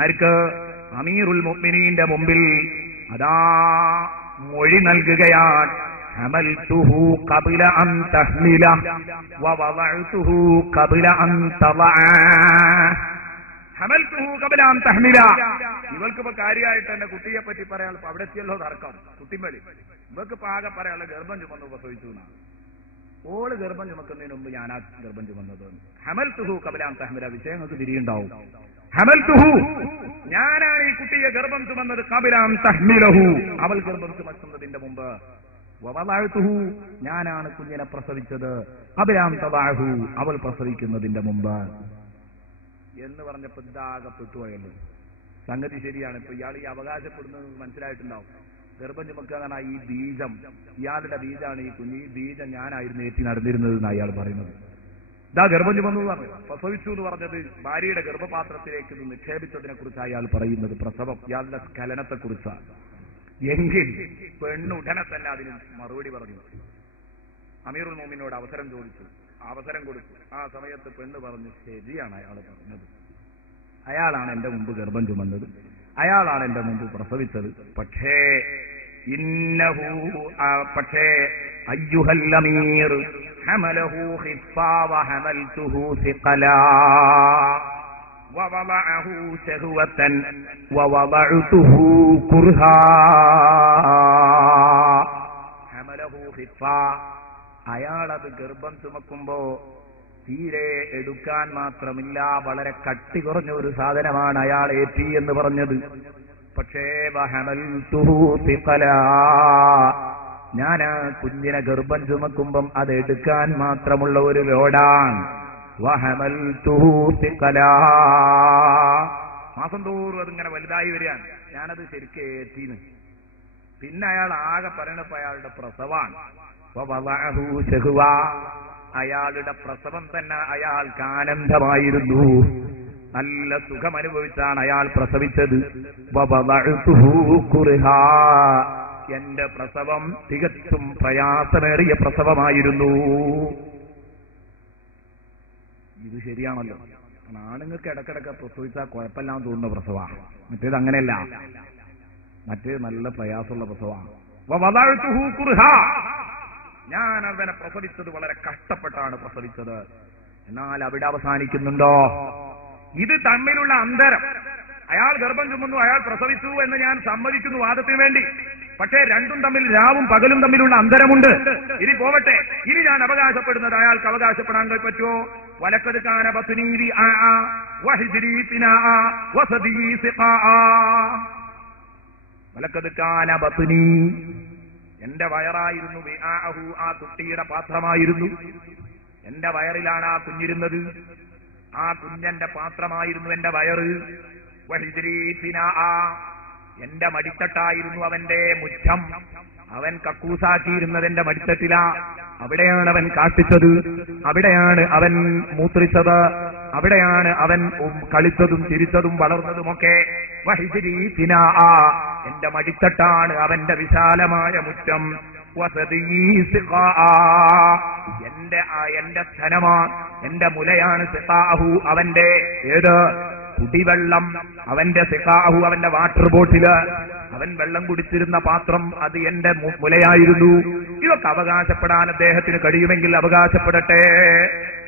ആർക്ക്? അമീറുൽ മുഅ്മിനീന്റെ മുമ്പിൽ അതാ മൊഴി നൽകുകയാണ്. ഹമൽതുഹു ഖബ്ല അൻ തഹ്മില വവദഅതുഹു ഖബ്ല അൻ തദഅ. ഹമൽതുഹു ഖബ്ല അൻ തഹ്മില. ഇവൾക്കിപ്പോ കാര്യമായിട്ട് തന്നെ കുട്ടിയെ പറ്റി പറയാൻ അവിടെ എത്തിയല്ലോ തർക്കം. കുട്ടിമേളി ഇവൾക്ക് പാകെ പറയാനുള്ള ഗർഭം ചുമന്ന് പ്രസവിച്ചു എന്നാണ്. ഓള് ഗർഭം ചുമക്കുന്നതിന് മുമ്പ് ഞാനാ ഗർഭം ചുമന്നത്. ഹമൽതുഹു ഖബ്ല അൻ തഹ്മില. വിഷയങ്ങൾക്ക് തിരിയുണ്ടാവും. ഹമൽതുഹു, ഞാനാണ് ഈ കുട്ടിയെ ഗർഭം ചുമന്നത്. ഖബ്ല അൻ തഹ്മിലഹു, അവൾ ഗർഭം ചുമക്കുന്നതിന്റെ മുമ്പ്. വവദഅതുഹു, ഞാനാണ് കുഞ്ഞിനെ പ്രസവിച്ചത്. ഖബ്ല അൻ തദഅഹു, അവൾ പ്രസവിക്കുന്നതിന്റെ മുമ്പ് എന്ന് പറഞ്ഞപ്പോ ഇതാകപ്പെട്ടുപോയല്ലോ. സംഗതി ശരിയാണ്. ഇപ്പൊ ഇയാൾ ഈ അവകാശപ്പെടുന്നത് മനസ്സിലായിട്ടുണ്ടാവും. ഗർഭം ചുമക്കുക എന്ന് പറഞ്ഞാൽ ഈ ബീജം, ഇയാളുടെ ബീജാണ് ഈ കുഞ്ഞ്. ഈ ബീജം ഞാനായിരുന്നു ഏറ്റി നടന്നിരുന്നത് എന്നാണ് അയാൾ പറയുന്നത്. ഇതാ ഗർഭം ചുമന്നു പറഞ്ഞു, പ്രസവിച്ചു എന്ന് പറഞ്ഞത് ഭാര്യയുടെ ഗർഭപാത്രത്തിലേക്ക് ഇത് നിക്ഷേപിച്ചതിനെ കുറിച്ചാണ് അയാൾ പറയുന്നത്. പ്രസവം, ഇയാളുടെ സ്ഖലനത്തെ കുറിച്ചാണ്. എങ്കിൽ പെണ്ണ് ഉടനെ തന്നെ അതിന് മറുപടി പറഞ്ഞു. അമീറുൽ മുഅ്മിനോട് അവസരം ചോദിച്ചു, അവസരം കൊടുത്തു. ആ സമയത്ത് പെണ്ണ് പറഞ്ഞു, ശരിയാണ് അയാൾ പറഞ്ഞത്. അയാളാണ് എന്റെ മുമ്പ് ഗർഭം ചുമന്നത്, അയാളാണ് എന്റെ മുമ്പ് പ്രസവിച്ചത്. പക്ഷേ പക്ഷേ അയ്യുഹൽ അമീർ ഹമലഹു ഖിഫാ വഹമൽതുഹു സിഖലാ വവദഅഹു ശഹവതൻ വവദഅതുഹു കുർഹാ. ഹമലഹു ഖിഫാ, അയാളത് ഗർഭം ചുമക്കുമ്പോ തീരെ എടുക്കാൻ മാത്രമില്ല, വളരെ കട്ടി കുറഞ്ഞ ഒരു സാധനമാണ് അയാൾ ഏറ്റി എന്ന് പറഞ്ഞത്. പക്ഷേ വഹമൽതുഹു സിഖലാ, ഞാൻ ആ കുഞ്ഞിനെ ഗർഭം ചുമക്കുമ്പം അത് എടുക്കാൻ മാത്രമുള്ള ഒരു ലോഡാണ്. വഹമൽതുഹു സിഖലാ, മാസം തോറും അതിങ്ങനെ വലുതായി വരികയാണ്. ഞാനത് ശരിക്കും ഏറ്റീന്ന്. പിന്നെ അയാൾ ആകെ പറയണപ്പോ അയാളുടെ പ്രസവാണ്. വവദഅഹു ശഹ്വാ, അയാളുടെ പ്രസവം തന്നെ അയാൾക്ക് ആനന്ദമായിരുന്നു. നല്ല സുഖമനുഭവിച്ചാണ് അയാൾ പ്രസവിച്ചത്. വവദഅതുഹു കുർഹാ, എന്റെ പ്രസവം തികച്ചും പ്രയാസമേറിയ പ്രസവമായിരുന്നു. ഇത് ശരിയാണല്ലോ. ആണുങ്ങൾക്ക് ഇടക്കിടക്ക് പ്രസവിച്ചാൽ കുഴപ്പമില്ലാന്ന് തോന്നുന്ന പ്രസവമാണ്. മറ്റേത് അങ്ങനെയല്ല, മറ്റേത് നല്ല പ്രയാസമുള്ള പ്രസവമാണ്. വവദഅതുഹു കുർഹാ, ഞാൻ അവനെ പ്രസവിച്ചത് വളരെ കഷ്ടപ്പെട്ടാണ് പ്രസവിച്ചത്. എന്നാൽ അവിടെ അവസാനിക്കുന്നുണ്ടോ? ഇത് തമ്മിലുള്ള അന്തരം. അയാൾ ഗർഭം ചുമന്നു, അയാൾ പ്രസവിച്ചു എന്ന് ഞാൻ സമ്മതിക്കുന്നു വാദത്തിന് വേണ്ടി. പക്ഷേ രണ്ടും തമ്മിൽ, രാവും പകലും തമ്മിലുള്ള അന്തരമുണ്ട്. ഇനി പോവട്ടെ, ഇനി ഞാൻ അവകാശപ്പെടുന്നത് അയാൾക്ക് അവകാശപ്പെടാൻ പറ്റുമോ? വലക്കത് കാന ബത്നീ വഹിജ്രീ തിനാഅ വസദീ സിഖാഅ. വലക്കത് കാന ബത്നീ, എന്റെ വയറായിരുന്നു. വിആഅഹു, ആ കുട്ടിയുടെ പാത്രമായിരുന്നു. എന്റെ വയറിലാണ് ആ കുഞ്ഞിരുന്നത്. ആ കുഞ്ഞന്റെ പാത്രമായിരുന്നു എന്റെ വയറ്. വഹിജ്രീ തിനാഅ, എന്റെ മടിത്തട്ടായിരുന്നു അവന്റെ മുറ്റം. അവൻ കക്കൂസാക്കിയിരുന്നത് എന്റെ മടിത്തട്ടിലാ. അവിടെയാണ് അവൻ കാട്ടിച്ചത്, അവിടെയാണ് അവൻ മൂത്രിച്ചത്, അവിടെയാണ് അവൻ കളിച്ചതും ചിരിച്ചതും വളർന്നതുമൊക്കെ. വഹിജ്രീ തിനാഅ, എന്റെ മടിത്തട്ടാണ് അവന്റെ വിശാലമായ മുറ്റം. വസദീ സിഖാഅ, എന്റെ ധനമാണ്, എന്റെ മുലയാണ്. സിഖാഅഹു, അവന്റെ ഏത് കുടിവെള്ളം, അവന്റെ സിഖാഅഹു, അവന്റെ വാട്ടർ ബോട്ടില്, അവൻ വെള്ളം കുടിച്ചിരുന്ന പാത്രം, അത് എന്റെ മുലയായിരുന്നു. ഇതൊക്കെ അവകാശപ്പെടാൻ അദ്ദേഹത്തിന് കഴിയുമെങ്കിൽ അവകാശപ്പെടട്ടെ.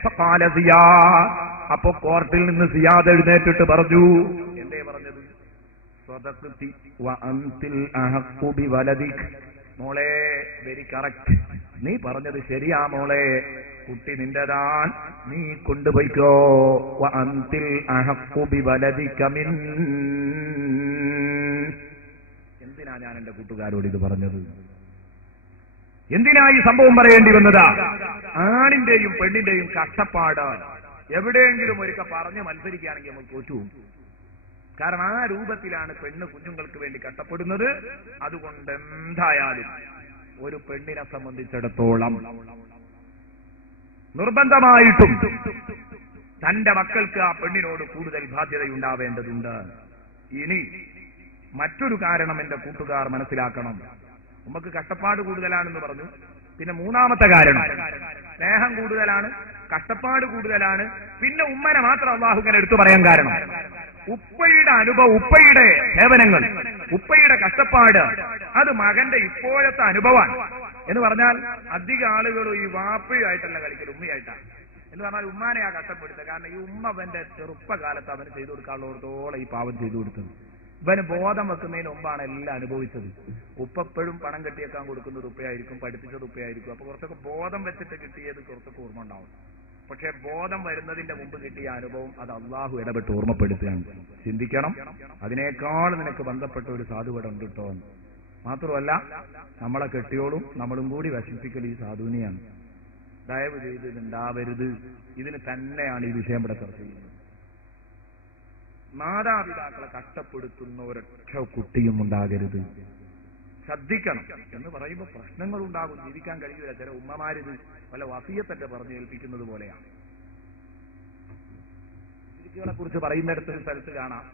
ഫഖാല സിയാദ്, അപ്പോ കോർട്ടിൽ നിന്ന് സിയാദ് എഴുന്നേറ്റിട്ട് പറഞ്ഞു, എന്തേ പറഞ്ഞത്? സ്വദഖ്തി വഅൻതിൽ അഹഖു ബിവലദിക്. മോളെ, വെരി കറക്റ്റ്, നീ പറഞ്ഞത് ശരിയാ മോളെ, കുട്ടി നിന്റെതാൻ, നീ കൊണ്ടുപോയിക്കോ. വഅൻതിൽ അഹഖു ബിവലദിക മിൻ. എന്തിനാ ഞാൻ എന്റെ കൂട്ടുകാരോട് ഇത് പറഞ്ഞത്? എന്തിനാ ഈ സംഭവം പറയേണ്ടി വന്നതാ? ആണിന്റെയും പെണ്ണിന്റെയും കഷ്ടപ്പാട് എവിടെയെങ്കിലും ഒരിക്കൽ പറഞ്ഞ് മത്സരിക്കുകയാണെങ്കിൽ നമ്മൾ തോറ്റു. കാരണം ആ രൂപത്തിലാണ് പെണ്ണ് കുഞ്ഞുങ്ങൾക്ക് വേണ്ടി കഷ്ടപ്പെടുന്നത്. അതുകൊണ്ട് എന്തായാലും ഒരു പെണ്ണിനെ സംബന്ധിച്ചിടത്തോളം നിർബന്ധമായിട്ടും തന്റെ മക്കൾക്ക് ആ പെണ്ണിനോട് കൂടുതൽ ബാധ്യതയുണ്ടാവേണ്ടതുണ്ട്. ഇനി മറ്റൊരു കാരണം എന്റെ കൂട്ടുകാർ മനസ്സിലാക്കണം. നമുക്ക് കഷ്ടപ്പാട് കൂടുതലാണെന്ന് പറഞ്ഞു. പിന്നെ മൂന്നാമത്തെ കാരണം സ്നേഹം കൂടുതലാണ്, കഷ്ടപ്പാട് കൂടുതലാണ്. പിന്നെ ഉമ്മനെ മാത്രം അള്ളാഹു ഇങ്ങനെ എടുത്തു പറയാൻ കാരണം ഉപ്പയുടെ അനുഭവം, ഉപ്പയുടെ സേവനങ്ങൾ, ഉപ്പയുടെ കഷ്ടപ്പാട്, അത് മകന്റെ ഇപ്പോഴത്തെ അനുഭവമാണ്. എന്ന് പറഞ്ഞാൽ അധിക ആളുകളും ഈ വാപ്പയുമായിട്ടല്ല കളിക്കൽ, ഉമ്മയായിട്ടാണ്. എന്ന് പറഞ്ഞാൽ ഉമ്മാനെ ആ കഷ്ടപ്പെടുത്തുക. കാരണം ഈ ഉമ്മ അവന്റെ ചെറുപ്പകാലത്ത് അവന് ചെയ്തു കൊടുക്കാനുള്ളടത്തോളം ഈ പാവം ചെയ്തു കൊടുത്തത്. ഇവന് ബോധം വെക്കുന്നതിന് മുമ്പാണ് എല്ലാം അനുഭവിച്ചത്. ഉപ്പപ്പോഴും പണം കെട്ടിയേക്കാൻ കൊടുക്കുന്നത് ഉപ്പയായിരിക്കും, പഠിപ്പിച്ചത് ഉപ്പയായിരിക്കും. അപ്പൊ കുറച്ചൊക്കെ ബോധം വെച്ചിട്ട് കിട്ടിയത് കുറച്ചൊക്കെ ഓർമ്മ ഉണ്ടാവും. പക്ഷെ ബോധം വരുന്നതിന്റെ മുമ്പ് കിട്ടിയ അനുഭവം അത് അള്ളാഹു ഇടപെട്ട് ഓർമ്മപ്പെടുത്തുകയാണ്. ചിന്തിക്കണം, അതിനേക്കാൾ നിനക്ക് ബന്ധപ്പെട്ട ഒരു സാധുവിടെ ഉണ്ട് കേട്ടോ. മാത്രമല്ല നമ്മളെ കെട്ടിയോളും നമ്മളും കൂടി വിഷമിപ്പിക്കൽ ഈ സാധുവിനെയാണ്. ദയവ് ചെയ്ത് ഇതുണ്ടാവരുത്. ഇതിന് തന്നെയാണ് ഈ വിഷയം ഇവിടെ ചർച്ച ചെയ്യുന്നത്. മാതാപിതാക്കളെ കഷ്ടപ്പെടുത്തുന്ന ഒരൊറ്റ കുട്ടിയും ഉണ്ടാകരുത്. ശ്രദ്ധിക്കണം. എന്ന് പറയുമ്പോൾ പ്രശ്നങ്ങൾ ഉണ്ടാകും, ജീവിക്കാൻ കഴിയില്ല. ചില ഉമ്മമാരിത് വല്ല വസിയത്തൊക്കെ പറഞ്ഞ് ഏൽപ്പിക്കുന്നത് പോലെയാണ്. കുട്ടികളെ കുറിച്ച് പറയുന്നിടത്തൊരു സ്ഥലത്ത് കാണാം,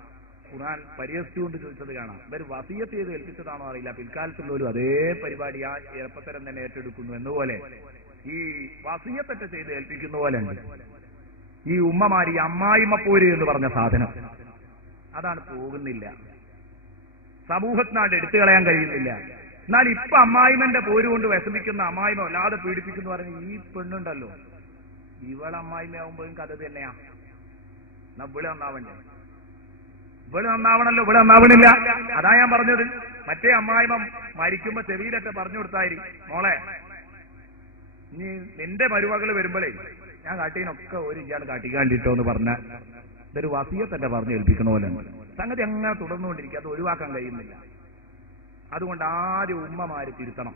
ഖുർആൻ പരിഹസിച്ചുകൊണ്ട് ചോദിച്ചത് കാണാം. ഇവർ വസിയത്ത് ചെയ്ത് ഏൽപ്പിച്ചതാണോ അറിയില്ല, പിൽക്കാലത്തുള്ളവരും അതേ പരിപാടി ആ എളുപ്പത്തരം തന്നെ ഏറ്റെടുക്കുന്നു. എന്നുപോലെ ഈ വസിയത്തൊക്കെ ചെയ്ത് ഏൽപ്പിക്കുന്ന പോലെ ഉണ്ട് ഈ ഉമ്മമാരി അമ്മായിമ്മ പോര് എന്ന് പറഞ്ഞ സാധനം. അതാണ് പോകുന്നില്ല, സമൂഹത്തിനാണ്ട് എടുത്തു കളയാൻ കഴിയുന്നില്ല. എന്നാൽ ഇപ്പൊ അമ്മായിമ്മന്റെ പോര് കൊണ്ട് വിഷമിക്കുന്ന അമ്മായിമ്മ വല്ലാതെ പീഡിപ്പിക്കുന്നു പറഞ്ഞ് ഈ പെണ്ണുണ്ടല്ലോ, ഇവളമ്മായിമ്മയാവുമ്പോഴും കഥ തന്നെയാ. എന്നാ ഇവിടെ നന്നാവണ്ടേ? ഇവിടെ നന്നാവണല്ലോ, ഇവിടെ നന്നാവണില്ല. അതാ ഞാൻ പറഞ്ഞത്. മറ്റേ അമ്മായിമ്മ മരിക്കുമ്പോ ചെവിയിലൊക്കെ പറഞ്ഞു കൊടുത്തായി, മോളെ ഇനി നിന്റെ മരുമകള് വരുമ്പോഴേ ഞാൻ കാട്ടീനൊക്കെ ഒരു ഇയാൾ കാട്ടിക്കാണ്ടിട്ടോ എന്ന് പറഞ്ഞ ഇതൊരു വസിയത്തന്നെ പറഞ്ഞ് ഏൽപ്പിക്കണ പോലെ സംഗതി അങ്ങനെ തുടർന്നുകൊണ്ടിരിക്കുക. അത് ഒഴിവാക്കാൻ കഴിയുന്നില്ല. അതുകൊണ്ട് ആദ്യം ഉമ്മമാര് തിരുത്തണം.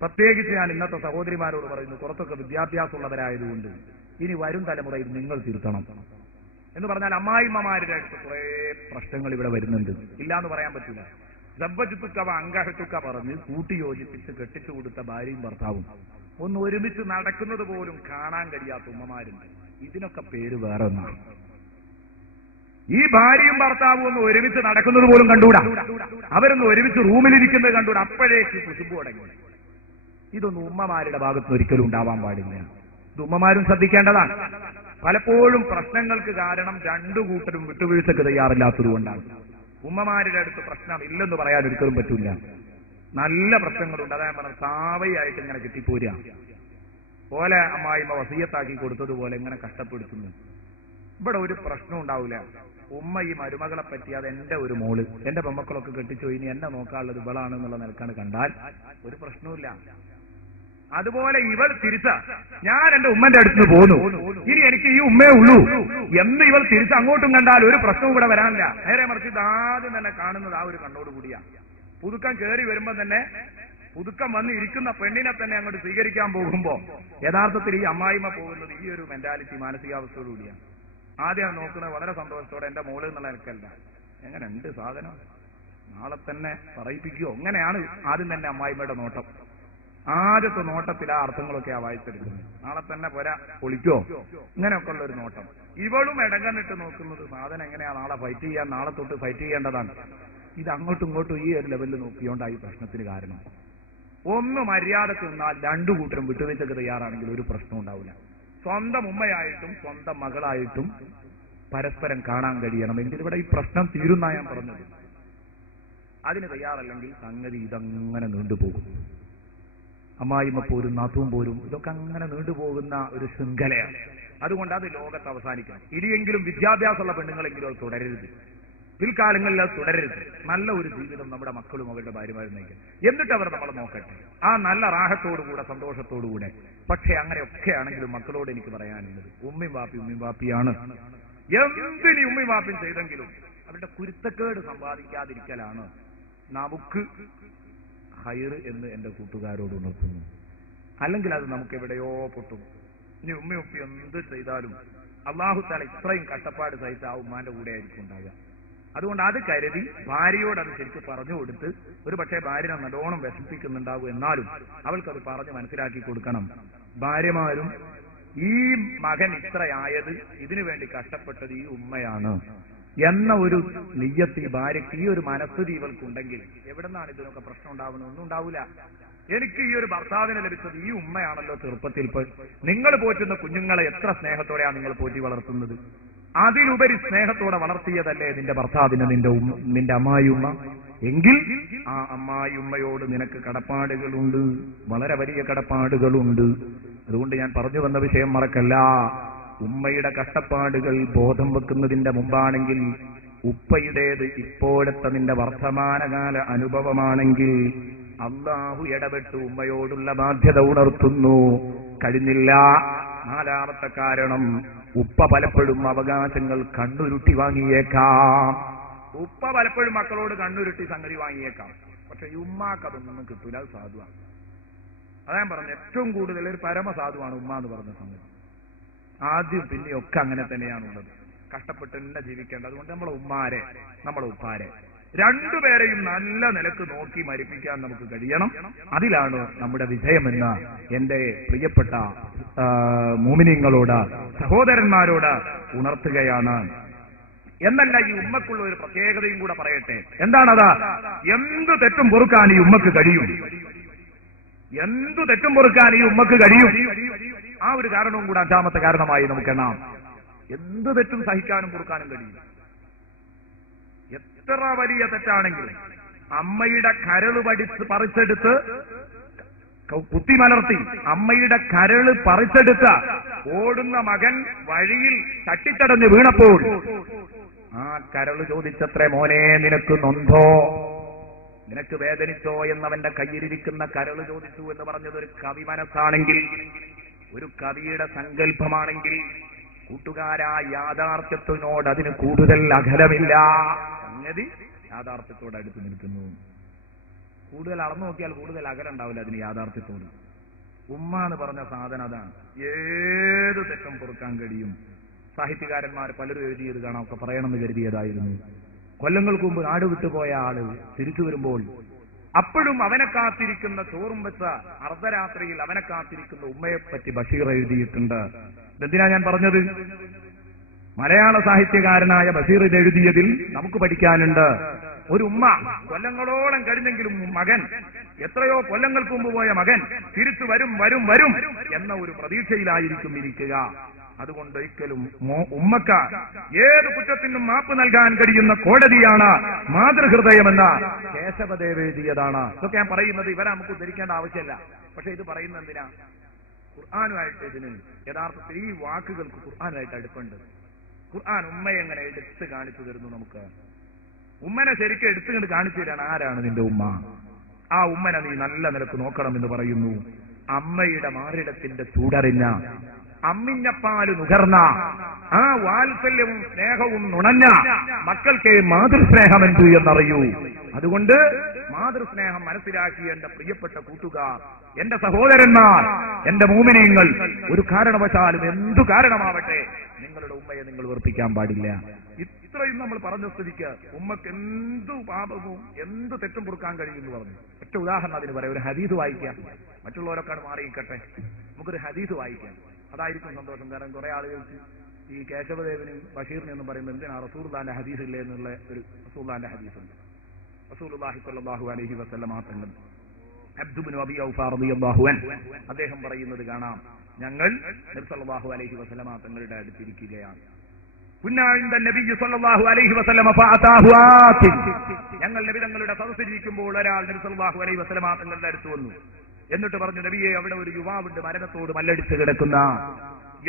പ്രത്യേകിച്ച് ഞാൻ ഇന്നത്തെ സഹോദരിമാരോട് പറയുന്നു, കുറച്ചൊക്കെ വിദ്യാഭ്യാസമുള്ളവരായതുകൊണ്ട് ഇനി വരും തലമുറയിൽ നിങ്ങൾ തിരുത്തണം. എന്ന് പറഞ്ഞാൽ അമ്മായിമ്മമാരുടെ അടുത്ത് കുറെ പ്രശ്നങ്ങൾ ഇവിടെ വരുന്നുണ്ട്, ഇല്ലാന്ന് പറയാൻ പറ്റില്ല. സബ്ബജുത്തുക്കവ അങ്കഹത്തുക്ക പറഞ്ഞ് കൂട്ടി യോജിപ്പിച്ച് കെട്ടിച്ചു കൊടുത്ത ഭാര്യയും ഭർത്താവും ഒന്ന് ഒരുമിച്ച് നടക്കുന്നത് പോലും കാണാൻ കഴിയാത്ത ഉമ്മമാരുണ്ട്. ഇതിനൊക്കെ പേര് വേറെ ഒന്നാണ്. ഈ ഭാര്യയും ഭർത്താവും ഒന്ന് ഒരുമിച്ച് നടക്കുന്നത് പോലും കണ്ടുകൂടാ, അവരൊന്ന് ഒരുമിച്ച് റൂമിലിരിക്കുന്നത് കണ്ടുകൂടാ. അപ്പോഴേക്ക് കുശുമ്പ് തുടങ്ങി. ഇതൊന്നും ഉമ്മമാരുടെ ഭാഗത്ത് ഒരിക്കലും ഉണ്ടാവാൻ പാടില്ല. ഇത് ഉമ്മമാരും ശ്രദ്ധിക്കേണ്ടതാണ്. പലപ്പോഴും പ്രശ്നങ്ങൾക്ക് കാരണം രണ്ടു കൂട്ടരും വിട്ടുവീഴ്ചക്ക് തയ്യാറില്ലാത്തതുകൊണ്ടാണ്. ഉമ്മമാരുടെ അടുത്ത് പ്രശ്നം ഇല്ലെന്ന് പറയാൻ ഒരിക്കലും പറ്റില്ല. നല്ല പ്രശ്നങ്ങളുണ്ട്. അതായത് പറഞ്ഞ സാവയായിട്ട് ഇങ്ങനെ കിട്ടിപ്പോരുക പോലെ അമ്മായിമ്മ വസിയത്താക്കി കൊടുത്തതുപോലെ ഇങ്ങനെ കഷ്ടപ്പെടുത്തുന്നു. ഇവിടെ ഒരു പ്രശ്നം ഉണ്ടാവില്ല. ഉമ്മ ഈ മരുമകളെ പറ്റി അത് എന്റെ ഒരു മോള്, എന്റെ പെമ്മക്കളൊക്കെ കെട്ടിച്ചു, ഇനി എന്നെ നോക്കാനുള്ളത് ഇവളാണെന്നുള്ള നിലക്കാണ് കണ്ടാൽ ഒരു പ്രശ്നവുമില്ല. അതുപോലെ ഇവൾ തിരിച്ച ഞാൻ എന്റെ ഉമ്മന്റെ അടുത്ത് പോന്നു, ഇനി എനിക്ക് ഈ ഉമ്മയേ ഉള്ളൂ എന്ന് ഇവൾ തിരിച്ച് അങ്ങോട്ടും കണ്ടാൽ ഒരു പ്രശ്നവും ഇവിടെ വരാനില്ല. നേരെ മറിച്ച് ഇത് ആദ്യം തന്നെ കാണുന്നത് ആ ഒരു കണ്ണോട് കൂടിയാ. പുതുക്കം കയറി വരുമ്പോ തന്നെ പുതുക്കം വന്ന് ഇരിക്കുന്ന പെണ്ണിനെ തന്നെ അങ്ങോട്ട് സ്വീകരിക്കാൻ പോകുമ്പോ യഥാർത്ഥത്തിൽ ഈ അമ്മായിമ്മ പോകുന്നത് ഈ ഒരു മെന്റാലിറ്റി, മാനസികാവസ്ഥയോടുകൂടിയാണ്. ആദ്യം നോക്കുന്നത് വളരെ സന്തോഷത്തോടെ എന്റെ മോള് എന്നുള്ള നിലക്കല്ല, എങ്ങനെ ഉണ്ട് സാധനം, നാളെ തന്നെ പറയിപ്പിക്കുകയോ, അങ്ങനെയാണ് ആദ്യം തന്നെ അമ്മായിമ്മയുടെ നോട്ടം. ആദ്യത്തെ നോട്ടത്തിൽ ആ അർത്ഥങ്ങളൊക്കെ ആ വായിച്ചെടുക്കുന്നത്. നാളെ തന്നെ പോരാ, പൊളിക്കോ, ഇങ്ങനെയൊക്കെ ഉള്ള ഒരു നോട്ടം. ഇവളും ഇടങ്ങന്നിട്ട് നോക്കുന്നത് സാധനം എങ്ങനെയാ നാളെ ഫൈറ്റ് ചെയ്യാൻ, നാളെ തൊട്ട് ഫൈറ്റ് ചെയ്യേണ്ടതാണ്. ഇത് അങ്ങോട്ടും ഇങ്ങോട്ടും ഈ ഒരു ലെവലിൽ നോക്കിയോണ്ടായി പ്രശ്നത്തിന് കാരണം. ഒന്ന് മര്യാദക്ക് നിന്നാൽ രണ്ടു കൂട്ടരും വിട്ടുവീഴ്ചക്ക് തയ്യാറാണെങ്കിൽ ഒരു പ്രശ്നം ഉണ്ടാവില്ല. സ്വന്തം ഉമ്മയായിട്ടും സ്വന്തം മകളായിട്ടും പരസ്പരം കാണാൻ കഴിയണമെങ്കിൽ ഇവിടെ ഈ പ്രശ്നം തീരുന്ന ഞാൻ പറഞ്ഞത്. അതിന് തയ്യാറല്ലെങ്കിൽ സംഗതി ഇതങ്ങനെ നീണ്ടുപോകും. അമ്മായിമ്മ പോരും നാത്തൂൻ പോരും ഇതൊക്കെ അങ്ങനെ നീണ്ടുപോകുന്ന ഒരു ശൃംഖലയാണ്. അതുകൊണ്ട് അത് ലോകത്ത് അവസാനിക്കണം. ഇനിയെങ്കിലും വിദ്യാഭ്യാസമുള്ള പെണ്ണുങ്ങളെങ്കിലും അത് തുടരരുത്, പിൽക്കാലങ്ങളിൽ അത് തുടരരുത്. നല്ല ഒരു ജീവിതം നമ്മുടെ മക്കളും അവരുടെ ഭാര്യമാരും നയിക്കും. എന്നിട്ട് അവർ നമ്മളെ നോക്കട്ടെ, ആ നല്ല റാഹത്തോടുകൂടെ സന്തോഷത്തോടുകൂടെ. പക്ഷെ അങ്ങനെയൊക്കെ ആണെങ്കിലും മക്കളോട് എനിക്ക് പറയാനുള്ളത്, ഉമ്മയും വാപ്പിയാണ്. എന്തിനി ഉമ്മയും വാപ്പിയും ചെയ്തെങ്കിലും അവരുടെ കുരുത്തക്കേട് സമ്പാദിക്കാതിരിക്കലാണ് നമുക്ക് ഹൈർ എന്ന് എന്റെ കൂട്ടുകാരോട് ഉണർത്തുന്നു. അല്ലെങ്കിൽ അത് നമുക്ക് എവിടെയോ പൊട്ടും. ഇനി ഉമ്മയും ഉപ്പി എന്ത് ചെയ്താലും അള്ളാഹു തആല ഇത്രയും കഷ്ടപ്പാട് സഹിച്ച ആ ഉമ്മാന്റെ കൂടെ ആയിരിക്കും ഉണ്ടാകുക. അതുകൊണ്ട് അത് കരുതി ഭാര്യയോട് അത് ശരിക്കും പറഞ്ഞു കൊടുത്ത്, ഒരു പക്ഷേ ഭാര്യനെ നല്ലോണം വിഷമിപ്പിക്കുന്നുണ്ടാവും, എന്നാലും അവൾക്കത് പറഞ്ഞ് മനസ്സിലാക്കി കൊടുക്കണം. ഭാര്യമാരും ഈ മകൻ ഇത്രയായത് ഇതിനു വേണ്ടി കഷ്ടപ്പെട്ടത് ഈ ഉമ്മയാണ് എന്ന ഒരു നിയ്യത്ത് ഈ ഭാര്യയ്ക്ക്, ഈ ഒരു മനസ്ഥിതി ഇവൾക്കുണ്ടെങ്കിൽ എവിടെ നിന്നാണ് ഇതിനൊക്കെ പ്രശ്നം ഉണ്ടാവുന്നത്? ഒന്നും ഉണ്ടാവില്ല. എനിക്ക് ഈ ഒരു ഭർത്താവിനെ ലഭിച്ചത് ഈ ഉമ്മയാണല്ലോ ചെറുപ്പത്തിൽ. നിങ്ങൾ പോറ്റുന്ന കുഞ്ഞുങ്ങളെ എത്ര സ്നേഹത്തോടെയാണ് നിങ്ങൾ പോറ്റി വളർത്തുന്നത്? അതിലുപരി സ്നേഹത്തോടെ വളർത്തിയതല്ലേ നിന്റെ ഭർത്താവിന് നിന്റെ അമ്മായിയുമ്മ? എങ്കിൽ ആ അമ്മായിയുമ്മയോട് നിനക്ക് കടപ്പാടുകളുണ്ട്, വളരെ വലിയ കടപ്പാടുകളുണ്ട്. അതുകൊണ്ട് ഞാൻ പറഞ്ഞു വന്ന വിഷയം മറക്കല്ല. ഉമ്മയുടെ കഷ്ടപ്പാടുകൾ ബോധം വെക്കുന്നതിന്റെ മുമ്പാണെങ്കിൽ, ഉപ്പയുടേത് ഇപ്പോഴത്തെ നിന്റെ വർത്തമാനകാല അനുഭവമാണെങ്കിൽ, അല്ലാഹു ഇടപെട്ട് ഉമ്മയോടുള്ള ബാധ്യത ഉണർത്തുന്നു. കഴിഞ്ഞില്ല. നാലാമത്തെ കാരണം, ഉപ്പ പലപ്പോഴും അവകാശങ്ങൾ കണ്ണുരുട്ടി വാങ്ങിയേക്കാം. ഉപ്പ പലപ്പോഴും മക്കളോട് കണ്ണുരുട്ടി സംഗതി വാങ്ങിയേക്കാം. പക്ഷെ ഈ ഉമ്മാക്ക് അതൊന്നും കിട്ടൂല. അത് സാധുവാണ്. അതാ ഞാൻ പറഞ്ഞു, ഏറ്റവും കൂടുതൽ ഒരു പരമസാധുവാണ് ഉമ്മ എന്ന് പറഞ്ഞ സംഗതി. ആദ്യം പിന്നെയൊക്കെ അങ്ങനെ തന്നെയാണുള്ളത്. കഷ്ടപ്പെട്ട് തന്നെ ജീവിക്കേണ്ടത്. അതുകൊണ്ട് നമ്മളെ ഉപ്പാരെ രണ്ടുപേരെയും നല്ല നിലക്ക് നോക്കി മരിപ്പിക്കാൻ നമുക്ക് കഴിയണം. അതിലാണ് നമ്മുടെ വിജയമെന്ന് എന്റെ പ്രിയപ്പെട്ട മുഅ്മിനീങ്ങളോട്, സഹോദരന്മാരോട് ഉണർത്തുകയാണ്. എന്നല്ല, ഈ ഉമ്മക്കുള്ള ഒരു പ്രത്യേകതയും കൂടെ പറയട്ടെ. എന്താണത്? എന്തു തെറ്റും പൊറുക്കാൻ ഈ ഉമ്മക്ക് കഴിയും. എന്തു തെറ്റും പൊറുക്കാൻ ഈ ഉമ്മക്ക് കഴിയും. ആ ഒരു കാരണവും കൂടെ അഞ്ചാമത്തെ കാരണമായി നമുക്കെണ്ണാം. എന്ത് തെറ്റും സഹിക്കാനും പൊറുക്കാനും കഴിയും. എത്ര വലിയ തെറ്റാണെങ്കിലും അമ്മയുടെ കരള് പറിച്ചെടുത്ത് കുത്തിമലർത്തി അമ്മയുടെ കരള് പറിച്ചെടുത്ത് ഓടുന്ന മകൻ വഴിയിൽ തട്ടിത്തടഞ്ഞ് വീണപ്പോൾ ആ കരള് ചോദിച്ചത്രേ, മോനെ നിനക്ക് നൊന്തോ, നിനക്ക് വേദനിച്ചോ എന്നവന്റെ കയ്യിലിരിക്കുന്ന കരള് ചോദിച്ചു എന്ന് പറഞ്ഞത് ഒരു കവി മനസ്സാണെങ്കിൽ, ഒരു കവിയുടെ സങ്കല്പമാണെങ്കിൽ, കൂട്ടുകാരാ, യാഥാർത്ഥ്യത്തിനോട് അതിന് കൂടുതൽ അകലമില്ല. സംഗതി യാഥാർത്ഥ്യത്തോട് അടുത്ത് നിൽക്കുന്നു. കൂടുതൽ അളന്നു നോക്കിയാൽ കൂടുതൽ അകലം ഉണ്ടാവില്ല അതിന് യാഥാർത്ഥ്യത്തോട്. ഉമ്മ എന്ന് പറഞ്ഞ സാധനം അതാണ്. ഏത് തെറ്റും പൊറുക്കാൻ കഴിയും. സാഹിത്യകാരന്മാർ പലരും എഴുതിയത് കാണാം. ഒക്കെ പറയണമെന്ന് കരുതിയതായിരുന്നു. കൊല്ലങ്ങൾക്ക് മുമ്പ് നാട് വിട്ടുപോയ ആള് തിരിച്ചു വരുമ്പോൾ അപ്പോഴും അവനെ കാത്തിരിക്കുന്ന, ചോറും വെച്ച അർദ്ധരാത്രിയിൽ അവനെ കാത്തിരിക്കുന്ന ഉമ്മയെപ്പറ്റി ബഷീർ എഴുതിയിട്ടുണ്ട്. എന്തിനാ ഞാൻ പറഞ്ഞത്? മലയാള സാഹിത്യകാരനായ ബഷീർ ഇത് എഴുതിയതിൽ നമുക്ക് പഠിക്കാനുണ്ട്. ഒരു ഉമ്മ കൊല്ലങ്ങളോളം കഴിഞ്ഞെങ്കിലും മകൻ, എത്രയോ കൊല്ലങ്ങൾക്ക് മുമ്പ് പോയ മകൻ തിരിച്ചു വരും വരും വരും എന്ന ഒരു പ്രതീക്ഷയിലായിരിക്കും ഇരിക്കുക. അതുകൊണ്ട് ഒരിക്കലും ഉമ്മക്ക ഏത് കുറ്റത്തിനും മാപ്പ് നൽകാൻ കഴിയുന്ന കോടതിയാണ് മാതൃഹൃദയമെന്ന കേശവദേവ് എഴുതിയതാണ്. ഇതൊക്കെ ഞാൻ പറയുന്നത് ഇവരെ നമുക്ക് ഉദ്ധരിക്കേണ്ട ആവശ്യമില്ല. പക്ഷെ ഇത് പറയുന്നത് എന്തിനാ? ഖുർആനുമായിട്ട് ഇതിന് യഥാർത്ഥത്തിൽ ഈ വാക്കുകൾക്ക് ഖുർആനുമായിട്ട് അടുപ്പുണ്ട്. ഖുർആൻ ഉമ്മയെ എങ്ങനെ എടുത്ത് കാണിച്ചു തരുന്നു നമുക്ക്. ഉമ്മനെ ശരിക്കും എടുത്തുകൊണ്ട് കാണിച്ചു തരാണ്. ആരാണ് നിന്റെ ഉമ്മ? ആ ഉമ്മനെ നീ നല്ല നിലക്ക് നോക്കണം എന്ന് പറയുന്നു. അമ്മയുടെ മാറിടത്തിന്റെ ചൂടറിഞ്ഞ, അമ്മിഞ്ഞപ്പാല് നുകർന്ന, ആ വാത്സല്യവും സ്നേഹവും നുണഞ്ഞ മക്കൾക്ക് മാതൃസ്നേഹമെന്ത് എന്നറിയൂ. അതുകൊണ്ട് മാതൃസ്നേഹം മനസ്സിലാക്കിയ എന്റെ പ്രിയപ്പെട്ട കൂട്ടുകാർ, എന്റെ സഹോദരന്മാർ, എന്റെ മുഅ്മിനീങ്ങൾ, ഒരു കാരണവശാലും എന്തു കാരണമാവട്ടെ നിങ്ങളുടെ ഉമ്മയെ നിങ്ങൾ വെറുപ്പിക്കാൻ പാടില്ല. ഇത്രയും നമ്മൾ പറഞ്ഞ സ്ഥിതിക്ക് ഉമ്മക്ക് എന്തു പാപവും എന്ത് തെറ്റും പൊറുക്കാൻ കഴിയുമെന്ന് പറഞ്ഞു. ഒറ്റ ഉദാഹരണം അതിന് പറയാം. ഒരു ഹദീസ് വായിക്കാം. മറ്റുള്ളവരൊക്കെ മാറിയിക്കട്ടെ, നമുക്കൊരു ഹദീസ് വായിക്കാം. അതായിരിക്കും സന്തോഷം. കാരണം കുറെ ആളുകൾക്ക് ഈ കേശവദേവനും ബഷീറിനും എന്നും പറയുമ്പോൾ എന്തിനാ റസൂലുള്ളാഹിന്റെ ഹദീസ് ഇല്ലേ എന്നുള്ള ഒരു റസൂലുള്ളാഹിന്റെ ഹദീസുണ്ട്. റസൂലുള്ളാഹി സ്വല്ലല്ലാഹു അലൈഹി വസല്ലം തങ്ങൾ അബ്ദു ഇബ്നു അബീ ഔഫ റളിയല്ലാഹു അൻഹു അദ്ദേഹം പറയുന്നത് കാണാം. ഞങ്ങൾ നബി സല്ലല്ലാഹു അലൈഹി വസല്ലം തങ്ങളുടെ അടുത്തിരിക്കുകയാണ്. ഞങ്ങൾ നബി തങ്ങളുടെ സദസ്സിലിരിക്കുമ്പോൾ ഒരാൾ നബി സല്ലല്ലാഹു അലൈഹി വസല്ലം തങ്ങളുടെ അടുത്ത് വന്നു. എന്നിട്ട് പറഞ്ഞു, നബിയെ, അവിടെ ഒരു യുവാവുണ്ട് മരണത്തോട് മല്ലടിച്ച് കിടക്കുന്ന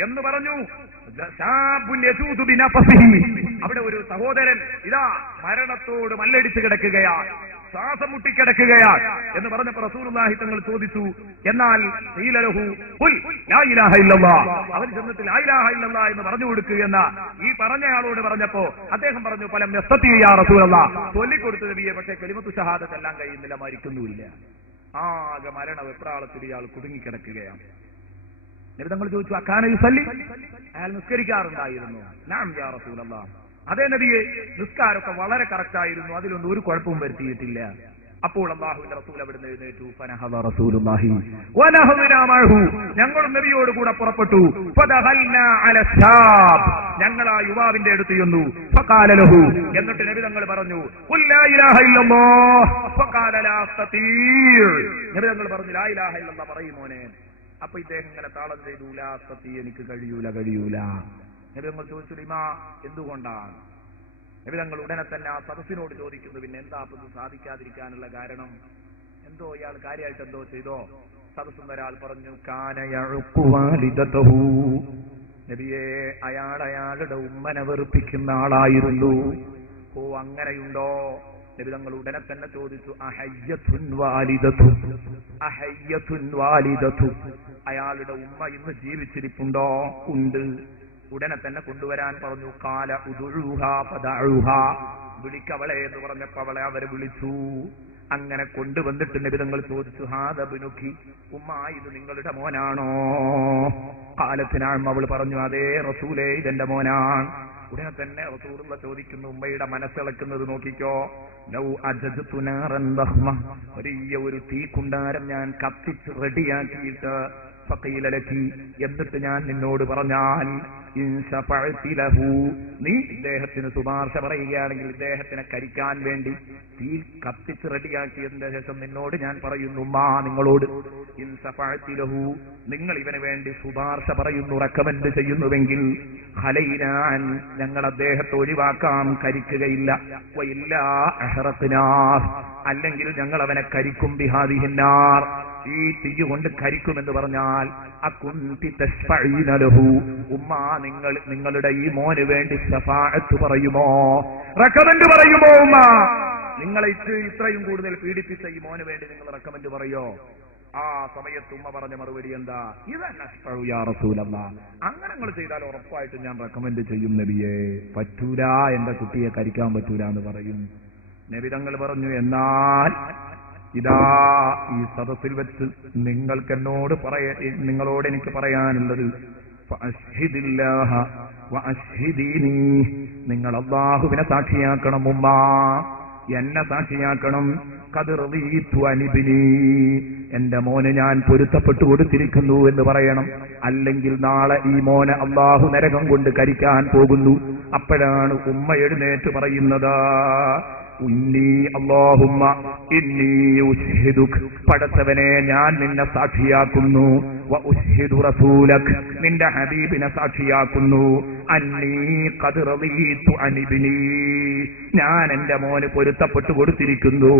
എന്ന് പറഞ്ഞു. അവിടെ ഒരു സഹോദരൻ ഇതാ മരണത്തോട് മല്ലടിച്ച് കിടക്കുകയാണ്, ശ്വാസം മുട്ടിക്കിടക്കുകയാണ് എന്ന് പറഞ്ഞപ്പോൾ റസൂലുള്ളാഹി തങ്ങൾ ചോദിച്ചു, എന്നാൽ അവൻ ചെന്നിട്ട് ലാ ഇലാഹ ഇല്ലല്ലാഹ് എന്ന് പറഞ്ഞു കൊടുക്കുക എന്ന് ഈ പറഞ്ഞയാളോട് പറഞ്ഞപ്പോ അദ്ദേഹം പറഞ്ഞു, ഫലം യസ്തതി യാ റസൂലല്ലാഹ്, ചൊല്ലിക്കൊടുത്തു നബിയെ, പക്ഷേ കലിമത്തു ഷഹാദത്ത് എല്ലാം കഴിയുന്നില്ല, മരിക്കുന്നുമില്ല. ആകെ മരണ വെപ്രാളത്തിൽ ഇയാൾ കുടുങ്ങിക്കിടക്കുകയാണ്. നബി തങ്ങൾ ചോദിച്ചു, അക്കാന യുസല്ലി, അയാൾ നിസ്കരിക്കാറുണ്ടായിരുന്നു? നഅം യാ റസൂലല്ലാഹ്, അതേ നബിയെ, നിസ്കാരമൊക്കെ വളരെ കറക്റ്റായിരുന്നു, അതിലൊന്നും ഒരു കുഴപ്പവും വരുത്തിയിട്ടില്ല. അപ്പോൾ അല്ലാഹുവിന്റെ റസൂൽ അവിടുന്ന് എഴുന്നേറ്റു. ഫനഹദ റസൂലുള്ളാഹി വനഹദനാ മഅഹു, ഞങ്ങളും നബിയോട് കൂടെ പുറപ്പെട്ടു. ഫദഖൽനാ അലാ ശാബ്, ഞങ്ങൾ ആ യുവാവിന്റെ അടുത്ത് ചെന്നു. ഫഖാല ലഹു, എന്നിട്ട് നബി തങ്ങൾ പറഞ്ഞു, ഖുൽ ലാ ഇലാഹ ഇല്ലല്ലാഹ് ഫഖാല ലാ അസ്തതീ, നബി തങ്ങൾ പറഞ്ഞു, ലാ ഇലാഹ ഇല്ലല്ലാഹ് പറയും മോനെ. അപ്പൊ ഇദ്ദേഹം ഇങ്ങനെ താളം ചെയ്തു, ലാ അസ്തതീ, എനിക്ക് കഴിയൂല. നബി തങ്ങൾ ചോദിച്ചു ലിമാ, എന്തുകൊണ്ടാണ്? നബി തങ്ങൾ ഉടനെ തന്നെ ആ സദസ്സിനോട് ചോദിക്കുന്നു, പിന്നെ എന്താ ഇത് സാധിക്കാതിരിക്കാനുള്ള കാരണം? എന്തോ ഇയാൾ കാര്യമായിട്ട് എന്തോ ചെയ്തോ? സദസ്സുന്ന ഒരാൾ പറഞ്ഞു, കാന യഉഖു വാലിദതഹു, നബിയെ അയാളുടെ ഉമ്മനെ വെറുപ്പിക്കുന്ന ആളായിരുന്നു. ഓ, അങ്ങനെയുണ്ടോ? നബി തങ്ങൾ ഉടനെ തന്നെ ചോദിച്ചു, അഹയ്യത്തുൻ വാലിദതു, അഹയ്യത്തുൻ വാലിദതു, അയാളുടെ ഉമ്മ ഇന്ന് ജീവിച്ചിരിപ്പുണ്ടോ? ഉണ്ട്. ഉടനെ തന്നെ കൊണ്ടുവരാൻ പറഞ്ഞു. കാല ഉദുഉഹാ ഫദഉഹാ, വിളിക്കവളെ എന്ന് പറഞ്ഞപ്പോ അവളെ അവരെ വിളിച്ചു. അങ്ങനെ കൊണ്ടുവന്നിട്ട് നബി തങ്ങൾ ചോദിച്ചു, ഹാദ ബിനുക്കി, ഉമ്മ ഇത് നിങ്ങളുടെ മോനാണോ? കാലത്തിനാണ് അവൾ പറഞ്ഞു, അതേ റസൂലേ, ഇതെന്റെ മോനാണ്. ഉടനെ തന്നെ റസൂലുള്ള ചോദിക്കുന്നു, ഉമ്മയുടെ മനസ്സിളക്കുന്നത് നോക്കിക്കോ. ലൗ അജദ്തു നാറൻ ദഹ്മ, വലിയ ഒരു തീക്കുണ്ടാരം ഞാൻ കത്തിച്ച് റെഡിയാക്കിയിട്ട് ഫഖീലലകി, എന്നിട്ട് ഞാൻ നിന്നോട് പറഞ്ഞാൽ ഇൻശഫഅതിലഹു, നീ ഇദ്ദേഹത്തിന് ശുപാർശ പറയുകയാണെങ്കിൽ ഇദ്ദേഹത്തിനെ കരിക്കാൻ വേണ്ടി തീ കത്തിച്ച് റെഡിയാക്കിയതിന്റെ ശേഷം നിന്നോട് ഞാൻ പറയുന്നു, മാ നിങ്ങളോട്, ഇൻശഫഅതിലഹു, നിങ്ങൾ ഇവന് വേണ്ടി ശുപാർശ പറയുന്നു, റെക്കമെൻഡ് ചെയ്യുന്നുവെങ്കിൽ ഖലൈനാൻ, ഞങ്ങൾ അദ്ദേഹത്തെ ഒഴിവാക്കാം, കരിക്കുകയില്ല. വഇല്ലാ അഹറത്നാ, അല്ലെങ്കിൽ ഞങ്ങൾ അവനെ കരിക്കും. ബിഹാദിഹിന്നാർ, ഈ തീ കൊണ്ട് കരിക്കുമെന്ന് പറഞ്ഞാൽ അകുന്തി തശ്ഫഈന ലഹു, ഉമ്മ നിങ്ങളുടെ ഈ മോന് വേണ്ടി ശഫാഅത്ത് പറയുമോ, റെക്കമെൻഡ് പറയുമോ? ഉമ്മ, നിങ്ങളെ ഇത്രയും കൂടുതൽ പീഡിപ്പിച്ച ഈ മോന് വേണ്ടി നിങ്ങൾ റെക്കമെൻഡ് പറയോ? ആ സമയത്ത് ഉമ്മ പറഞ്ഞ മറുപടി എന്താ? ഇതന്നഷ്ഫഉ യാ റസൂലല്ലാഹ്, അങ്ങനെ നിങ്ങൾ ചെയ്താൽ ഉറപ്പായിട്ടും ഞാൻ റെക്കമെൻഡ് ചെയ്യും നബിയെ. പറ്റൂല, എന്റെ കുട്ടിയെ കരിക്കാൻ പറ്റൂല എന്ന് പറയും. നബി തങ്ങൾ പറഞ്ഞു, എന്നാൽ ഇതാ ഈ സദസ്സിൽ വെച്ച് നിങ്ങളോട് എനിക്ക് പറയാനുള്ളത്, ഫഅശ്ഹിദില്ലാഹ വഅശ്ഹിദീനി, നിങ്ങൾ അല്ലാഹുവിനെ സാക്ഷിയാക്കണം ഉമ്മ, എന്നെ സാക്ഷിയാക്കണം. ഖദ് റളീതു അനിബ്നി, എന്റെ മോന് ഞാൻ പൊരുത്തപ്പെട്ടു കൊടുത്തിരിക്കുന്നു എന്ന് പറയണം. അല്ലെങ്കിൽ നാളെ ഈ മോനെ അല്ലാഹു നരകം കൊണ്ട് കരിക്കാൻ പോകുന്നു. അപ്പോഴാണ് ഉമ്മ എഴുന്നേറ്റ് പറയുന്നത്, ഉന്നീ അല്ലാഹുമ്മ ഇന്നി ഉശ്ഹിദുക, പടച്ചവനെ ഞാൻ നിന്നെ സാക്ഷിയാക്കുന്നു. വ ഉശ്ഹിദു റസൂലക, നിന്റെ ഹബീബിനെ സാക്ഷിയാക്കുന്നു. അന്നീ ഖദ് റളീതു അനിബ്നി, ഞാൻ എന്റെ മോന് പൊരുത്തപ്പെട്ടു കൊടുത്തിരിക്കുന്നു.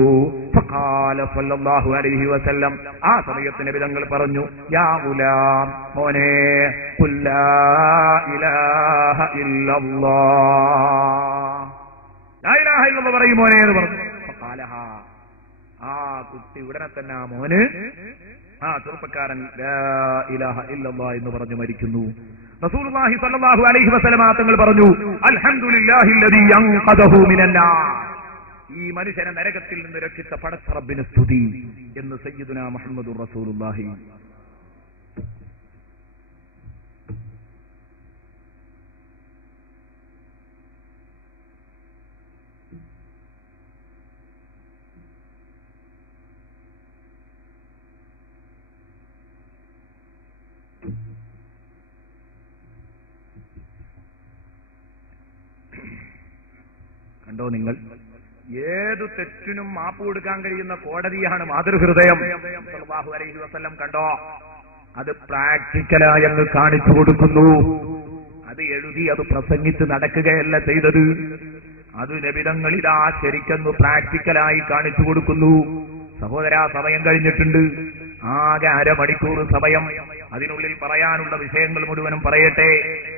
ഫഖാല സല്ലല്ലാഹു അലൈഹി വസല്ലം, ആ സമയത്ത് നബി തങ്ങൾ പറഞ്ഞു, യാ ഗുലാം, മോനെ, ഖുൽ ലാ ഇലാഹ ഇല്ലല്ലാഹ്, ലാ ഇലാഹ ഇല്ലല്ലാഹ് പറയും മോനെ എന്ന് പറഞ്ഞു. ഫഖാലഹാ, ആ കുട്ടി ഉടനെ തന്നെ ആ മോന്, ആ ചെറുപ്പക്കാരൻ ലാ ഇലാഹ ഇല്ലല്ലാഹ് എന്ന് പറഞ്ഞു മരിക്കുന്നു. റസൂലുള്ളാഹി സ്വല്ലല്ലാഹു അലൈഹി വസല്ലം തങ്ങൾ പറഞ്ഞു, അൽഹംദുലില്ലാഹില്ലദീ അൻഖദഹു മിനന്നാർ, ഈ മനുഷ്യനെ നരകത്തിൽ നിന്ന് രക്ഷിച്ച പടച്ച റബ്ബിന് സ്തുതി എന്ന് സയ്യിദുനാ മുഹമ്മദുർ റസൂലുള്ളാഹി. കണ്ടോ നിങ്ങൾ, ഏതു തെറ്റിനും മാപ്പ് കൊടുക്കാൻ കഴിയുന്ന കോടതിയാണ് മാതൃഹൃദയം സല്ലല്ലാഹു അലൈഹി വസല്ലം. കണ്ടോ, അത് പ്രാക്ടിക്കലായി അങ്ങ് കാണിച്ചു കൊടുക്കുന്നു. അത് എഴുതി അത് പ്രസംഗിച്ച് നടക്കുകയല്ല ചെയ്തത്. അത് നബിതങ്ങളിലാ ശരിക്കെന്ന് പ്രാക്ടിക്കലായി കാണിച്ചു കൊടുക്കുന്നു. സഹോദരാ, സമയം കഴിഞ്ഞിട്ടുണ്ട്. ആകെ അരമണിക്കൂർ സമയം. അതിനുള്ളിൽ പറയാനുള്ള വിഷയങ്ങൾ മുഴുവനും പറയട്ടെ.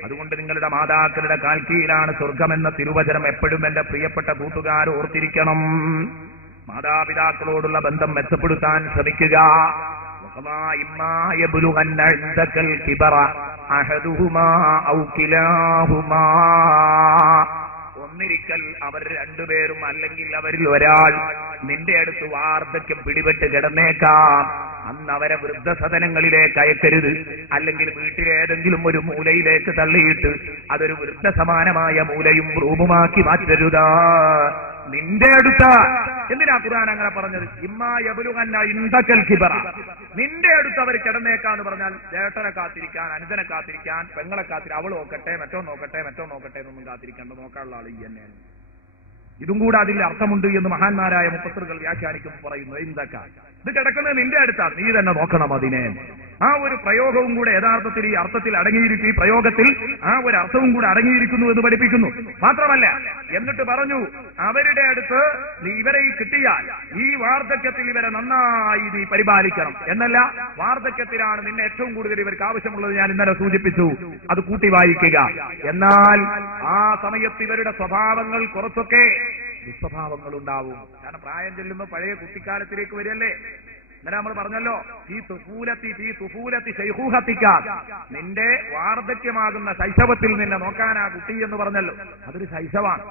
അതുകൊണ്ട് നിങ്ങളുടെ മാതാക്കളുടെ കാൽക്കീഴിലാണ് സ്വർഗമെന്ന തിരുവചനം എപ്പോഴും എന്റെ പ്രിയപ്പെട്ട കൂട്ടുകാർ ഓർത്തിരിക്കണം. മാതാപിതാക്കളോടുള്ള ബന്ധം മെച്ചപ്പെടുത്താൻ ശ്രമിക്കുക. ഒന്നിരിക്കൽ അവർ രണ്ടുപേരും അല്ലെങ്കിൽ അവരിൽ ഒരാൾ നിന്റെ അടുത്ത് വാർദ്ധക്യം പിടിപെട്ട് കിടന്നേക്കാം. അന്ന് അവരെ വൃദ്ധസദനങ്ങളിലേക്ക് അയക്കരുത്. അല്ലെങ്കിൽ വീട്ടിലേതെങ്കിലും ഒരു മൂലയിലേക്ക് തള്ളിയിട്ട് അതൊരു വൃദ്ധസമാനമായ മൂലയും റൂമുമാക്കി മാറ്റരുതാ. നിന്റെ അടുത്ത, എന്തിനാ ഖുർആൻ അങ്ങനെ പറഞ്ഞത്? ഇമ്മാ യബ്ലുഗന്ന ഇൻദകൽ കിബറ, നിന്റെ അടുത്ത് അവർ കിടന്നേക്കാന്ന് പറഞ്ഞാൽ ചേട്ടനെ കാത്തിരിക്കാൻ, അനുജനെ കാത്തിരിക്കാൻ, പെങ്ങളെ കാത്തിരിക്കാൻ, അവൾ നോക്കട്ടെ, മറ്റോ നോക്കട്ടെ എന്നൊന്നും കാത്തിരിക്കേണ്ട, നോക്കാനുള്ള ആൾ ഈ തന്നെയാണ്. ഇതും കൂടെ അതിന്റെ അർത്ഥമുണ്ട് എന്ന് മഹാന്മാരായ മുഫസ്സിറുകൾ വ്യാഖ്യാനിക്കുമ്പോൾ പറയുന്നു. ഇൻദക, ഇത് കിടക്കുന്നത് നിന്റെ അടുത്താണ്, നീ തന്നെ നോക്കണം അതിനെ. ആ ഒരു പ്രയോഗവും കൂടെ യഥാർത്ഥത്തിൽ ഈ അർത്ഥത്തിൽ അടങ്ങിയിരിക്കും. ഈ പ്രയോഗത്തിൽ ആ ഒരു അർത്ഥവും കൂടെ അടങ്ങിയിരിക്കുന്നു എന്ന് പഠിപ്പിക്കുന്നു. മാത്രമല്ല എന്നിട്ട് പറഞ്ഞു, അവരുടെ അടുത്ത് ഇവരെ കിട്ടിയാൽ ഈ വാർദ്ധക്യത്തിൽ ഇവരെ നന്നായി നീ പരിപാലിക്കണം എന്നല്ല, വാർദ്ധക്യത്തിലാണ് നിന്നെ ഏറ്റവും കൂടുതൽ ഇവർക്ക് ആവശ്യമുള്ളത്. ഞാൻ ഇന്നലെ സൂചിപ്പിച്ചു, അത് കൂട്ടി വായിക്കുക. എന്നാൽ ആ സമയത്ത് ഇവരുടെ സ്വഭാവങ്ങൾ കുറച്ചൊക്കെ ദുസ്വഭാവങ്ങൾ ഉണ്ടാവും. കാരണം പ്രായം ചെല്ലുമ്പോൾ പഴയ കുട്ടിക്കാലത്തിലേക്ക് വരികയല്ലേ. ഇന്നലെ നമ്മൾ പറഞ്ഞല്ലോ, ഈ തുഫൂലത്തി ശൈഖൂഹത്തിക്ക, നിന്റെ വാർദ്ധക്യമാകുന്ന ശൈശവത്തിൽ നിന്നെ നോക്കാനാ കുട്ടി എന്ന് പറഞ്ഞല്ലോ. അതൊരു ശൈശവാണ്.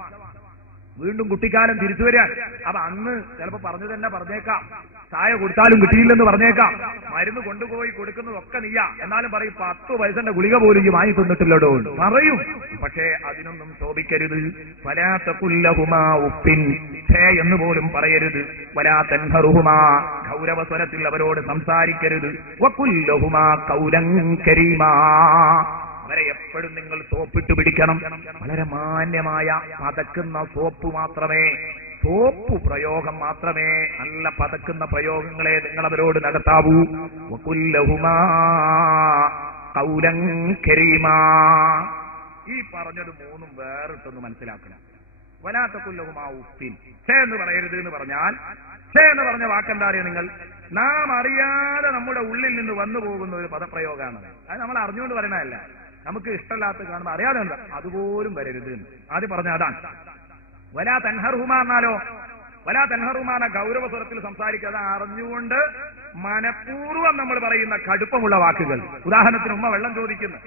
വീണ്ടും കുട്ടിക്കാലം തിരിച്ചു വരാൻ. അപ്പൊ അന്ന് ചിലപ്പോ പറഞ്ഞു തന്നെ പറഞ്ഞേക്കാം, ചായ കൊടുത്താലും കിട്ടിയില്ലെന്ന് പറഞ്ഞേക്കാം, മരുന്ന് കൊണ്ടുപോയി കൊടുക്കുന്നതൊക്കെ നീയാ, എന്നാലും പറയും 10 പൈസന്റെ ഗുളിക പോലും വാങ്ങി തിന്നിട്ടില്ലടോ പറയും. പക്ഷേ അതിനൊന്നും ശോഭിക്കരുത്. വലാതഖുല്ലഹുമാ ഉഫിൻ, എന്ന് പോലും പറയരുത്. വലാ തൻഹറുഹുമാ, ഗൗരവസ്വരത്തിൽ അവരോട് സംസാരിക്കരുത്. വഖുല്ലഹുമാ ഖൗലൻ കരീമാ, അവരെ എപ്പോഴും നിങ്ങൾ സോപ്പിട്ട് പിടിക്കണം. വളരെ മാന്യമായ പതക്കുന്ന സോപ്പ് മാത്രമേ, സോപ്പ് പ്രയോഗം മാത്രമേ, നല്ല പതക്കുന്ന പ്രയോഗങ്ങളെ നിങ്ങൾ അവരോട് നടത്താവൂ. വഖുല്ലഹുമാ ഖൗലൻ കരീമാ. ഈ പറഞ്ഞത് മൂന്നും വേറിട്ടൊന്ന് മനസ്സിലാക്കണം. വലാതഖുല്ലഹുമാ ഉഫിൻ, എന്ന് പറയരുത് എന്ന് പറഞ്ഞാൽ, എന്ന് പറഞ്ഞ വാക്കെന്താ അറിയാം നിങ്ങൾ? നാം അറിയാതെ നമ്മുടെ ഉള്ളിൽ നിന്ന് വന്നു പോകുന്ന ഒരു പദപ്രയോഗമാണ്. അത് നമ്മൾ അറിഞ്ഞുകൊണ്ട് പറയണതല്ല, നമുക്ക് ഇഷ്ടമില്ലാത്ത കാണുമ്പോൾ അറിയാതെ അതുപോലും വരരുത്. ആദ്യം പറഞ്ഞ അതാണ്. വലാ തൻഹറുഹുമാ എന്നാലോ, വലാ തൻഹറുഹുമാ ഗൗരവസ്വരത്തിൽ സംസാരിക്കാതെ അറിഞ്ഞുകൊണ്ട് മനഃപൂർവ്വം നമ്മൾ പറയുന്ന കടുപ്പമുള്ള വാക്കുകൾ. ഉദാഹരണത്തിന് ഉമ്മ വെള്ളം ചോദിക്കുന്നു.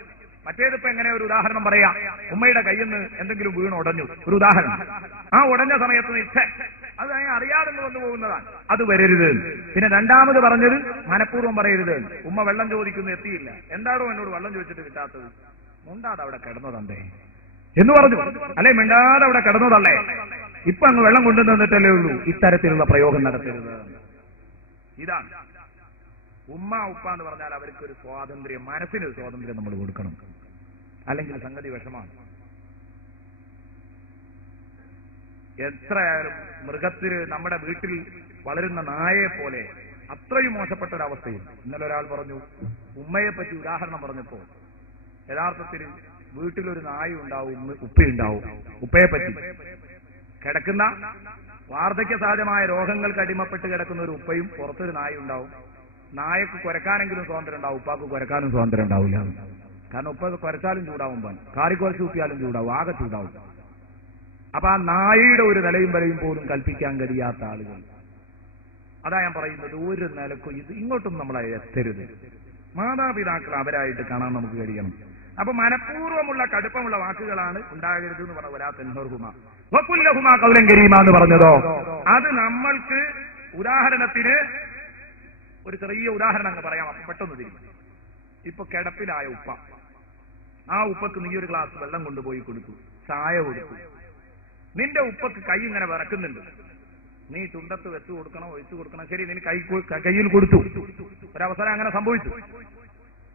മറ്റേതിപ്പോ എങ്ങനെ ഒരു ഉദാഹരണം പറയാം? ഉമ്മയുടെ കയ്യിൽ നിന്ന് എന്തെങ്കിലും വീണുടഞ്ഞു, ഒരു ഉദാഹരണം. ആ ഉടഞ്ഞ സമയത്ത് ഇച്ഛ, അത് അറിയാതെ വന്നു പോകുന്നതാണ്, അത് വരരുത്. പിന്നെ രണ്ടാമത് പറഞ്ഞത് മനഃപൂർവ്വം പറയരുത്. ഉമ്മ വെള്ളം ചോദിക്കുന്നു, എത്തിയില്ല, എന്താണോ എന്നോട് വെള്ളം ചോദിച്ചിട്ട് കിട്ടാത്തത്? മുണ്ടാതെ അവിടെ കിടന്നതണ്ടേ എന്ന് പറഞ്ഞു, അല്ലെ മിണ്ടാതെ അവിടെ കിടന്നതല്ലേ, ഇപ്പൊ അങ്ങ് വെള്ളം കൊണ്ടു തന്നിട്ടല്ലേ ഉള്ളൂ. ഇത്തരത്തിലുള്ള പ്രയോഗം നടത്തരുത്. ഇതാണ് ഉമ്മ ഉപ്പ എന്ന് പറഞ്ഞാൽ അവർക്കൊരു സ്വാതന്ത്ര്യം, മനസ്സിനൊരു സ്വാതന്ത്ര്യം നമ്മൾ കൊടുക്കണം, അല്ലെങ്കിൽ സംഗതി വിഷമാണ്. എത്രയായാലും മൃഗത്തിന്, നമ്മുടെ വീട്ടിൽ വളരുന്ന നായയെ പോലെ അത്രയും മോശപ്പെട്ട ഒരവസ്ഥയിൽ. ഇന്നലെ ഒരാൾ പറഞ്ഞു, ഉമ്മയെ പറ്റി ഉദാഹരണം പറഞ്ഞപ്പോ, യഥാർത്ഥത്തിൽ വീട്ടിലൊരു നായ ഉണ്ടാവും, ഉപ്പയുണ്ടാവും. ഉപ്പയെ പറ്റി കിടക്കുന്ന വാർദ്ധക്യ സഹജമായ രോഗങ്ങൾക്ക് അടിമപ്പെട്ട് കിടക്കുന്ന ഒരു ഉപ്പയും പുറത്തൊരു നായ ഉണ്ടാവും. നായക്ക് കുരക്കാനെങ്കിലും സ്വാതന്ത്ര്യം ഉണ്ടാവും, ഉപ്പാക്ക് കുരക്കാനും സ്വാതന്ത്ര്യം ഉണ്ടാവില്ല. കാരണം ഉപ്പ കുരച്ചാലും ചൂടാവുമ്പോൾ, കാറിക്കുറച്ച് കൂപ്പിയാലും ചൂടാവും, ആകെ ചൂടാവും. അപ്പൊ ആ നായയുടെ ഒരു നിലയും വിലയും പോലും കൽപ്പിക്കാൻ കഴിയാത്ത ആളുകൾ. അതാ ഞാൻ പറയുന്നത്, ഒരു നിലക്കും ഇത് ഇങ്ങോട്ടും നമ്മളെ എത്തരുത്. മാതാപിതാക്കൾ അവരായിട്ട് കാണാൻ നമുക്ക് കഴിയണം. അപ്പൊ മനഃപൂർവ്വമുള്ള കടുപ്പമുള്ള വാക്കുകളാണ് ഉണ്ടാകരുത് എന്ന് പറഞ്ഞ വലാ തൻഹറുഹുമാ വഖുല്ലഹുമാ ഖൗലൻ കരീമാ എന്ന് പറഞ്ഞതോ, അത് നമ്മൾക്ക് ഉദാഹരണത്തിന് ഒരു ചെറിയ ഉദാഹരണം അങ്ങ് പറയാം, പെട്ടെന്ന് തിരിക്കും. ഇപ്പൊ കിടപ്പിലായ ഉപ്പ, ആ ഉപ്പക്ക് നീ ഒരു ഗ്ലാസ് വെള്ളം കൊണ്ടുപോയി കൊടുത്തു, ചായ കൊടുത്തു. നിന്റെ ഉപ്പക്ക് കൈ ഇങ്ങനെ വിറക്കുന്നുണ്ട്, നീ ചുണ്ടത്ത് വെച്ചു കൊടുക്കണം, ഒഴിച്ചു കൊടുക്കണം. ശരി, നീ കയ്യിൽ കൊടുത്തു. ഒരവസരം അങ്ങനെ സംഭവിച്ചു,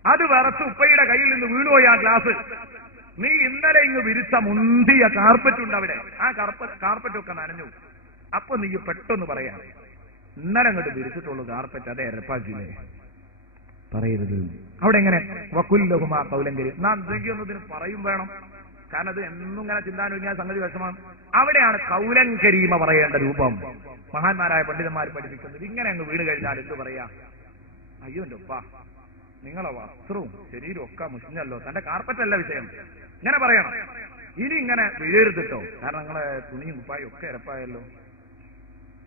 അത് വിറച്ച് ഉപ്പയുടെ കയ്യിൽ നിന്ന് വീണുപോയി ആ ഗ്ലാസ്. നീ ഇന്നലെ ഇങ്ങ് വിരിച്ച മുന്തിയ കാർപ്പറ്റ് ഉണ്ട് അവിടെ, ആ കാർപ്പറ്റൊക്കെ നനഞ്ഞു. അപ്പൊ നീ പെട്ടെന്ന് പറയാം, ഇന്നലെ അങ്ങോട്ട് വിരിച്ചിട്ടുള്ളൂ കാർപ്പറ്റ്, അതെ എരപ്പാക്കില്ലേ, പറയരുത്. അവിടെ എങ്ങനെ വഖുല്ലഹുമാ ഖൗലൻ കരീം, നാം എന്തെങ്കിലും ഒന്നതിന് പറയും വേണം. കാരണം അത് എന്നും ഇങ്ങനെ ചിന്താനുവിജ്ഞാന സംഗതി വിഷമാണ്. അവിടെയാണ് ഖൗലൻ കരീമ പറയേണ്ട രൂപം. മഹാന്മാരായ പണ്ഡിതന്മാർ പഠിപ്പിക്കുന്നത് ഇങ്ങനെ അങ്ങ് വീണ് കഴിഞ്ഞാൽ എന്ത് പറയാ? അയ്യോ എന്റെ ഉപ്പ, നിങ്ങളെ വസ്ത്രവും ശരീരവും ഒക്കെ മുഷിഞ്ഞല്ലോ, തന്റെ കാർപ്പറ്റല്ല വിഷയം, ഇങ്ങനെ പറയണം. ഇനി ഇങ്ങനെ വീഴരുതിട്ടോ, കാരണം നിങ്ങളെ തുണിയും ഉപ്പായും ഒക്കെ ഇരപ്പായല്ലോ.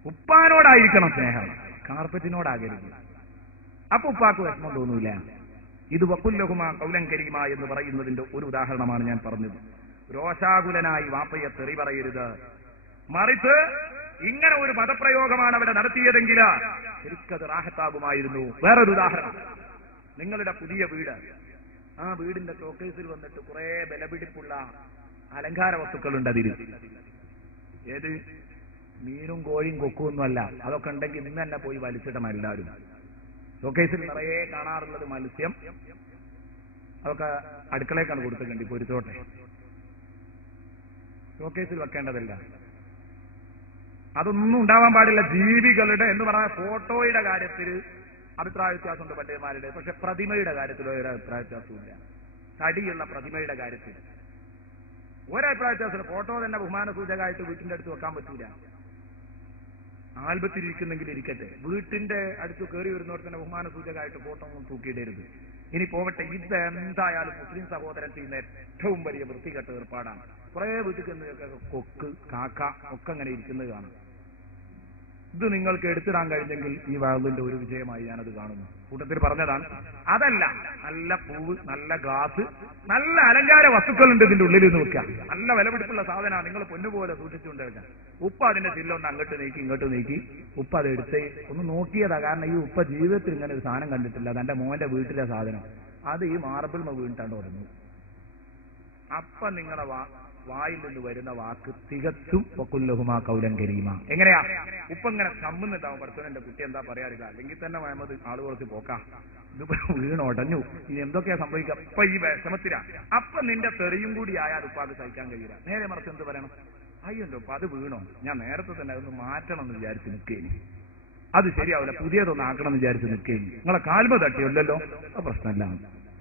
ഉപ്പാനോടായിരിക്കണം സ്നേഹം, കാർപ്പറ്റിനോടാകരുത്. അപ്പൊ ഉപ്പാക്ക് വിഷമം തോന്നൂല. ഇത് വഖുല്ലഹുമാ ഖൗലൻ കരീമാ എന്ന് പറയുന്നതിന്റെ ഒരു ഉദാഹരണമാണ് ഞാൻ പറഞ്ഞത്. രോഷാകുലനായി വാപ്പയെ തെറി പറയരുത്. മറിച്ച് ഇങ്ങനെ ഒരു പദപ്രയോഗമാണ് അവിടെ നടത്തിയതെങ്കിൽ ശരിക്കത് റാഹത്താകുമായിരുന്നു. വേറൊരു ഉദാഹരണം, നിങ്ങളുടെ പുതിയ വീട്, ആ വീടിന്റെ ഷോക്കേസിൽ വന്നിട്ട് കുറെ ബലപിടിപ്പുള്ള അലങ്കാര വസ്തുക്കളുണ്ട്. അതിൽ ഏത് മീനും കോഴിയും കൊക്കും ഒന്നുമല്ല, അതൊക്കെ ഉണ്ടെങ്കിൽ ഇന്ന് തന്നെ പോയി വലിച്ചിടണം എല്ലാവരും. ഷോക്കേസിൽ നിറയെ കാണാറുള്ളത് മത്സ്യം, അതൊക്കെ അടുക്കളേക്കാണ് കൊടുത്തിട്ടുണ്ട്, പൊരിച്ചോട്ടെ, ഷോക്കേസിൽ വെക്കേണ്ടതല്ല. അതൊന്നും ഉണ്ടാവാൻ പാടില്ല. ജീവികളുടെ എന്ന് പറഞ്ഞ ഫോട്ടോയുടെ കാര്യത്തിൽ അഭിപ്രായ വ്യത്യാസമുണ്ട് പണ്ഡിതന്മാരുടെ. പക്ഷെ പ്രതിമയുടെ കാര്യത്തിൽ ഒരു അഭിപ്രായ വ്യത്യാസമില്ല. തടിയുള്ള പ്രതിമയുടെ കാര്യത്തിൽ ഒരഭിപ്രായ വ്യത്യാസമില്ല. ഫോട്ടോ തന്നെ ബഹുമാന സൂചകമായിട്ട് വീട്ടിന്റെ അടുത്ത് വെക്കാൻ പറ്റൂല. ആൽബത്തിലിരിക്കുന്നെങ്കിൽ ഇരിക്കട്ടെ, വീട്ടിന്റെ അടുത്ത് കയറി വരുന്നവർക്ക് തന്നെ ബഹുമാന സൂചകമായിട്ട് ഫോട്ടോ ഒന്നും തൂക്കിയിടരുത്. ഇനി പോവട്ടെ, ഇത് എന്തായാലും മുസ്ലിം സഹോദരൻ ചെയ്യുന്ന ഏറ്റവും വലിയ വൃത്തികെട്ട ഏർപ്പാടാണ്. കുറെ വീട്ടിൽ കൊക്ക് കാക്ക ഒക്കെ അങ്ങനെ ഇരിക്കുന്നത് കാണും. ഇത് നിങ്ങൾക്ക് എടുത്തിടാൻ കഴിഞ്ഞെങ്കിൽ ഈ വാതിലിന്റെ ഒരു വിജയമായി ഞാനത് കാണുന്നു. കൂട്ടത്തിൽ പറഞ്ഞതാണ്. അതല്ല, നല്ല പൂവ്, നല്ല ഗ്ലാസ്, നല്ല അലങ്കാര വസ്തുക്കളുണ്ട് ഇതിന്റെ ഉള്ളിൽ നിന്ന് വെക്കുക. നല്ല വിലപിടിപ്പുള്ള സാധനമാണ്. നിങ്ങൾ പൊന്നുപോലെ സൂക്ഷിച്ചുകൊണ്ടിരിക്കുക. ഉപ്പ അതിന്റെ ചില്ലൊന്ന് അങ്ങോട്ട് നീക്കി ഇങ്ങോട്ട് നീക്കി ഉപ്പ അത് എടുത്ത് ഒന്ന് നോക്കിയതാ. കാരണം ഈ ഉപ്പ ജീവിതത്തിൽ ഇങ്ങനെ ഒരു സാധനം കണ്ടിട്ടില്ല. അതെന്റെ മോന്റെ വീട്ടിലെ സാധനം. അത് ഈ മാർബിൾ വീണിട്ടാണ്ട് പറഞ്ഞു. അപ്പൊ നിങ്ങളുടെ വായിൽ നിന്ന് വരുന്ന വാക്ക് തികച്ചും വക്കുല്ലഹുമാ കൗലൻ കരീമ. എങ്ങനെയാ? ഉപ്പ ഇങ്ങനെ കമ്മുന്നുണ്ടാവും. പഠിച്ചവൻ എന്റെ കുട്ടി എന്താ പറയാറില്ല. അല്ലെങ്കിൽ തന്നെ മുഹമ്മദ് ആള് കുറച്ച് പോക്കാം, ഇതിപ്പോ വീണൊടഞ്ഞു, ഇനി എന്തൊക്കെയാ സംഭവിക്കാം. ഇപ്പൊ ഈ വിഷമത്തിലാ. അപ്പൊ നിന്റെ തെറിയും കൂടി ആയാൽ ഉപ്പ അത് സഹിക്കാൻ കഴിയില്ല. നേരെ മറിച്ച് എന്ത് പറയണം? അയ്യോ ഉപ്പ അത് വീണോ, ഞാൻ നേരത്തെ തന്നെ അതൊന്ന് മാറ്റണം എന്ന് വിചാരിച്ച് നിൽക്കേനി, അത് ശരിയാവില്ല, പുതിയതൊന്ന് ആക്കണം എന്ന് വിചാരിച്ച് നിൽക്കേനി, നിങ്ങളെ കാൽമ തട്ടിയല്ലോ, അത് പ്രശ്നമല്ല.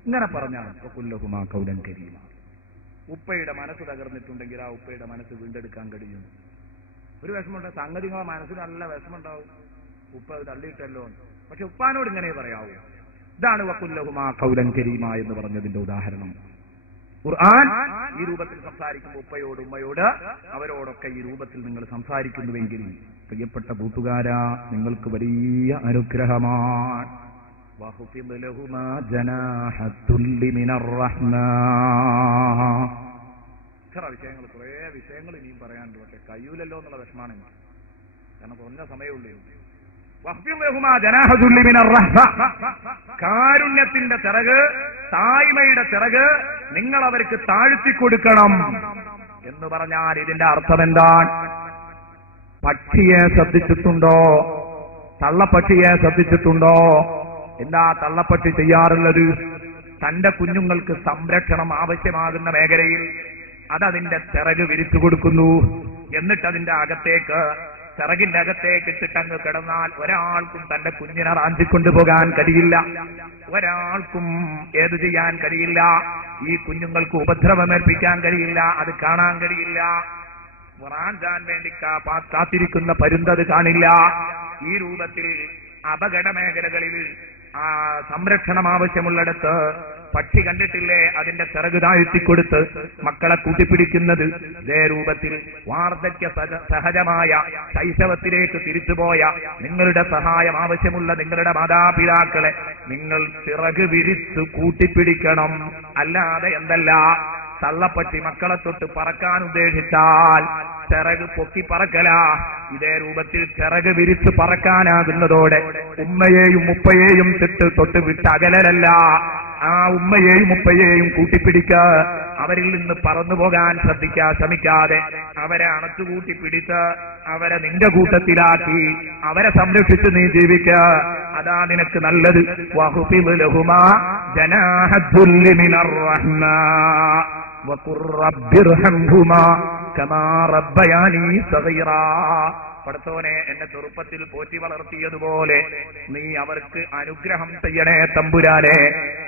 ഇങ്ങനെ പറഞ്ഞാണ് വക്കുല്ലഹുമാ കൗലൻ കരീമ. ഉപ്പയുടെ മനസ്സ് തകർന്നിട്ടുണ്ടെങ്കിൽ ആ ഉപ്പയുടെ മനസ്സ് വീണ്ടെടുക്കാൻ കഴിയും. ഒരു വിഷമമുണ്ട്, സംഗതികളെ മനസ്സിൽ നല്ല വിഷമമുണ്ടാവും. ഉപ്പ അത് തള്ളിയിട്ടല്ലോ. പക്ഷെ ഉപ്പാനോട് ഇങ്ങനെ പറയാവൂ. ഇതാണ് വക്കുല്ലഹുമാ കൗലൻ കരീമ എന്ന് പറഞ്ഞതിന്റെ ഉദാഹരണം. ഖുർആൻ ഈ രൂപത്തിൽ സംസാരിക്കുമ്പോൾ ഉപ്പയോട് ഉമ്മയോട് അവരോടൊക്കെ ഈ രൂപത്തിൽ നിങ്ങൾ സംസാരിക്കുന്നുവെങ്കിൽ പ്രിയപ്പെട്ട കൂട്ടുകാരാ, നിങ്ങൾക്ക് വലിയ അനുഗ്രഹമാണ്. വഖ്ഫിദ് ലഹുമാ ജനാഹത്തുല്ലി മിനർ റഹ്മ. ഇത്ര വിഷയങ്ങൾ, കുറേ വിഷയങ്ങൾ ഇനിയും പറയാനുണ്ട്. പക്ഷെ കഴിയൂലല്ലോ എന്നുള്ള വിഷമാണ്. കാരണം കുറഞ്ഞ സമയമുള്ളൂ. വഖ്ഫിദ് ലഹുമാ ജനാഹത്തുല്ലി മിനർ റഹ്മ. കാരുണ്യത്തിന്റെ ചിറക്, തായ്മയുടെ ചിറക് നിങ്ങൾ അവർക്ക് താഴ്ത്തിക്കൊടുക്കണം എന്ന് പറഞ്ഞാൽ ഇതിന്റെ അർത്ഥം എന്താണ്? പക്ഷിയെ ശ്രദ്ധിച്ചിട്ടുണ്ടോ? തള്ളപ്പക്ഷിയെ ശ്രദ്ധിച്ചിട്ടുണ്ടോ? എന്താ തള്ളപ്പക്ഷി ചെയ്യാറുള്ളത്? തന്റെ കുഞ്ഞുങ്ങൾക്ക് സംരക്ഷണം ആവശ്യമാകുന്ന മേഖലയിൽ അതതിന്റെ ചിറക് വിരിച്ചു കൊടുക്കുന്നു. എന്നിട്ട് അതിന്റെ അകത്തേക്ക്, ചിറകിന്റെ അകത്തേക്ക് ഇട്ടിട്ടങ്ങ് കിടന്നാൽ ഒരാൾക്കും തന്റെ കുഞ്ഞിനെ റാഞ്ചിക്കൊണ്ടുപോകാൻ കഴിയില്ല. ഒരാൾക്കും ഏത് ചെയ്യാൻ കഴിയില്ല. ഈ കുഞ്ഞുങ്ങൾക്ക് ഉപദ്രവമേൽപ്പിക്കാൻ കഴിയില്ല. അത് കാണാൻ കഴിയില്ല. റാഞ്ചാൻ വേണ്ടി കാത്തിരിക്കുന്ന പരുന്തത് കാണില്ല. ഈ രൂപത്തിൽ അപകട മേഖലകളിൽ സംരക്ഷണം ആവശ്യമുള്ളിടത്ത് പക്ഷി കണ്ടിട്ടില്ലേ അതിന്റെ ചിറക് താഴ്ത്തിക്കൊടുത്ത് മക്കളെ കൂട്ടിപ്പിടിക്കുന്നത്? ഇതേ രൂപത്തിൽ വാർദ്ധക്യ സഹജമായ ശൈശവത്തിലേക്ക് തിരിച്ചുപോയ നിങ്ങളുടെ സഹായം ആവശ്യമുള്ള നിങ്ങളുടെ മാതാപിതാക്കളെ നിങ്ങൾ ചിറക് വിരിച്ച് കൂട്ടിപ്പിടിക്കണം. അല്ലാതെ എന്തല്ല, തള്ളപ്പട്ടി മക്കളെ തൊട്ട് പറക്കാൻ ഉദ്ദേശിച്ചാൽ ചിറക് പൊക്കി പറക്കല. ഇതേ രൂപത്തിൽ ചിറക് വിരിച്ച് പറക്കാനാകുന്നതോടെ ഉമ്മയെയും ഉപ്പയെയും തൊട്ട് വിട്ട് അകലല്ല. ആ ഉമ്മയെയും ഉപ്പയെയും കൂട്ടിപ്പിടിക്ക. അവരിൽ നിന്ന് പറന്നു പോകാൻ ശ്രമിക്കാതെ അവരെ അണച്ചുകൂട്ടി പിടിച്ച് അവരെ നിന്റെ കൂട്ടത്തിലാക്കി അവരെ സംരക്ഷിച്ച് നീ ജീവിക്ക. അതാ നിനക്ക് നല്ലത്. വഖ്ഫിദ് ലഹുമാ ജനാഹത്തുല്ലി മിനർ റഹ്മ വഖുർ റബ്ബിർഹംഹുമാ കമാ റബ്ബയാനി സഗീറാ. പടച്ചോനെ, എന്നെ ചെറുപ്പത്തിൽ പോറ്റി വളർത്തിയതുപോലെ നീ അവർക്ക് അനുഗ്രഹം ചെയ്യണേ തമ്പുരാനെ,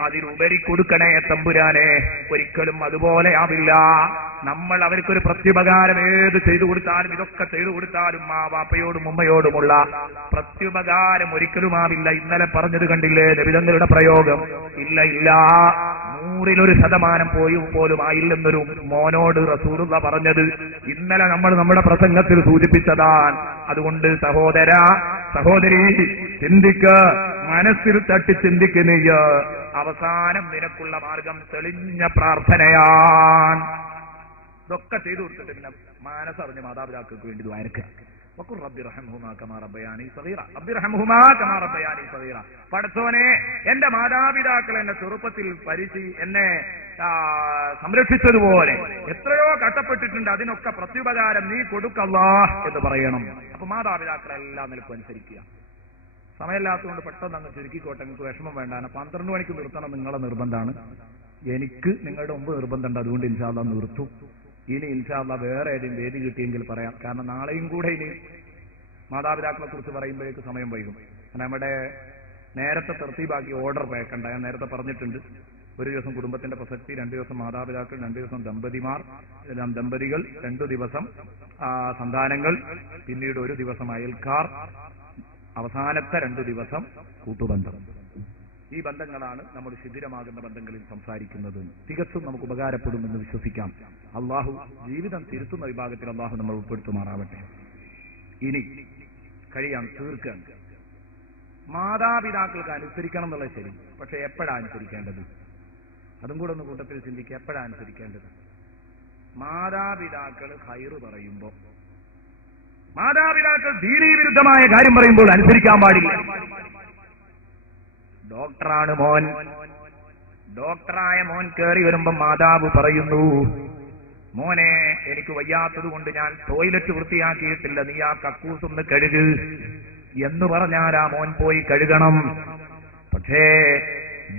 അതിലുപരി കൊടുക്കണേ തമ്പുരാനെ. ഒരിക്കലും അതുപോലെ ആവില്ല. നമ്മൾ അവർക്കൊരു പ്രത്യുപകാരം ഏത് ചെയ്തു കൊടുത്താലും, ഇതൊക്കെ ചെയ്തു കൊടുത്താലും ആ വാപ്പയോടും ഉമ്മയോടുമുള്ള പ്രത്യുപകാരം ഒരിക്കലും ആവില്ല. ഇന്നലെ പറഞ്ഞത് കണ്ടില്ലേ നബിതങ്ങളുടെ പ്രയോഗം? ഇല്ല, 100% പോലും ആയില്ലെന്നൊരു മോനോട് റസൂലുള്ളാഹി പറഞ്ഞത് ഇന്നലെ നമ്മൾ നമ്മുടെ പ്രസംഗത്തിൽ സൂചിപ്പിച്ചതാണ്. അതുകൊണ്ട് സഹോദരി ചിന്തിക്ക, മനസ്സിൽ തട്ടി ചിന്തിക്കുന്നീയ. അവസാനം നിനക്കുള്ള മാർഗം തെളിഞ്ഞ പ്രാർത്ഥനയാണ്. ഇതൊക്കെ ചെയ്തു കൊടുത്തിട്ട് പിന്നെ മനസ്സറിഞ്ഞ മാതാപിതാക്കൾക്ക് വേണ്ടി ദ്വാരക്കുക. പടച്ചോനെ, എന്റെ മാതാപിതാക്കൾ എന്നെ ചെറുപ്പത്തിൽ എന്നെ സംരക്ഷിച്ചതുപോലെ എത്രയോ കഷ്ടപ്പെട്ടിട്ടുണ്ട്, അതിനൊക്കെ പ്രത്യുപകാരം നീ കൊടുക്കല്ലാ എന്ന് പറയണം. അപ്പൊ മാതാപിതാക്കളെല്ലാം നിനക്കും അനുസരിക്കുക. സമയമില്ലാത്തതുകൊണ്ട് പെട്ടെന്ന് അങ്ങ് ചുരുക്കിക്കോട്ടെ, നിങ്ങൾക്ക് വിഷമം വേണ്ടാണ്. 12 മണിക്ക് നിർത്തണം നിങ്ങളെ നിർബന്ധമാണ്. എനിക്ക് നിങ്ങളുടെ മുമ്പ് നിർബന്ധമുണ്ട്. അതുകൊണ്ട് ഇൻഷാ അല്ലാഹ് നിർത്തും. ഇനി ഇൻഷാ അല്ലാഹ് വേറെ ഏതെങ്കിലും വേദി കിട്ടിയെങ്കിൽ പറയാം. കാരണം നാളെയും കൂടെ ഇനി മാതാപിതാക്കളെ കുറിച്ച് പറയുമ്പോഴേക്ക് സമയം വൈകും. നമ്മുടെ നേരത്തെ തർത്തീബാക്കി ഓർഡർ പേക്കണ്ട. ഞാൻ നേരത്തെ പറഞ്ഞിട്ടുണ്ട്, ഒരു ദിവസം കുടുംബത്തിന്റെ പ്രസക്തി, 2 ദിവസം മാതാപിതാക്കൾ, 2 ദിവസം ദമ്പതികൾ, 2 ദിവസം സന്താനങ്ങൾ, പിന്നീട് 1 ദിവസം അയൽക്കാർ, അവസാനത്തെ 2 ദിവസം കൂട്ടുബന്ധം. ഈ ബന്ധങ്ങളാണ് നമ്മൾ ശിഥിരമാകുന്ന ബന്ധങ്ങളിൽ സംസാരിക്കുന്നത്. തികച്ചും നമുക്ക് ഉപകാരപ്പെടുമെന്ന് വിശ്വസിക്കാം. അള്ളാഹു ജീവിതം തിരുത്തുന്ന വിഭാഗത്തിൽ അള്ളാഹു നമ്മൾ ഉൾപ്പെടുത്തുമാറാവട്ടെ. ഇനി കഴിയാൻ തീർക്കാൻ മാതാപിതാക്കൾക്ക് അനുസരിക്കണം എന്നുള്ളത് ശരി, പക്ഷെ എപ്പോഴാണ് അനുസരിക്കേണ്ടത്? അതും കൂടെ ഒന്ന് കൂട്ടത്തിൽ ചിന്തിക്കുക. എപ്പോഴാണ് അനുസരിക്കേണ്ടത്? മാതാപിതാക്കൾ ഖൈറ് പറയുമ്പോൾ, മാതാപിതാക്കൾ ദീനീ വിരുദ്ധമായ കാര്യം പറയുമ്പോൾ അനുസരിക്കാൻ പാടില്ല. ഡോക്ടറാണ് മോൻ, ഡോക്ടറായ മോൻ കയറി വരുമ്പോ മാതാവ് പറയുന്നു, മോനെ എനിക്ക് വയ്യാത്തത് കൊണ്ട് ഞാൻ ടോയ്ലറ്റ് വൃത്തിയാക്കിയിട്ടില്ല, നീ ആ കക്കൂസൊന്ന് കഴുക് എന്ന് പറഞ്ഞാൽ ആ മോൻ പോയി കഴുകണം. പക്ഷേ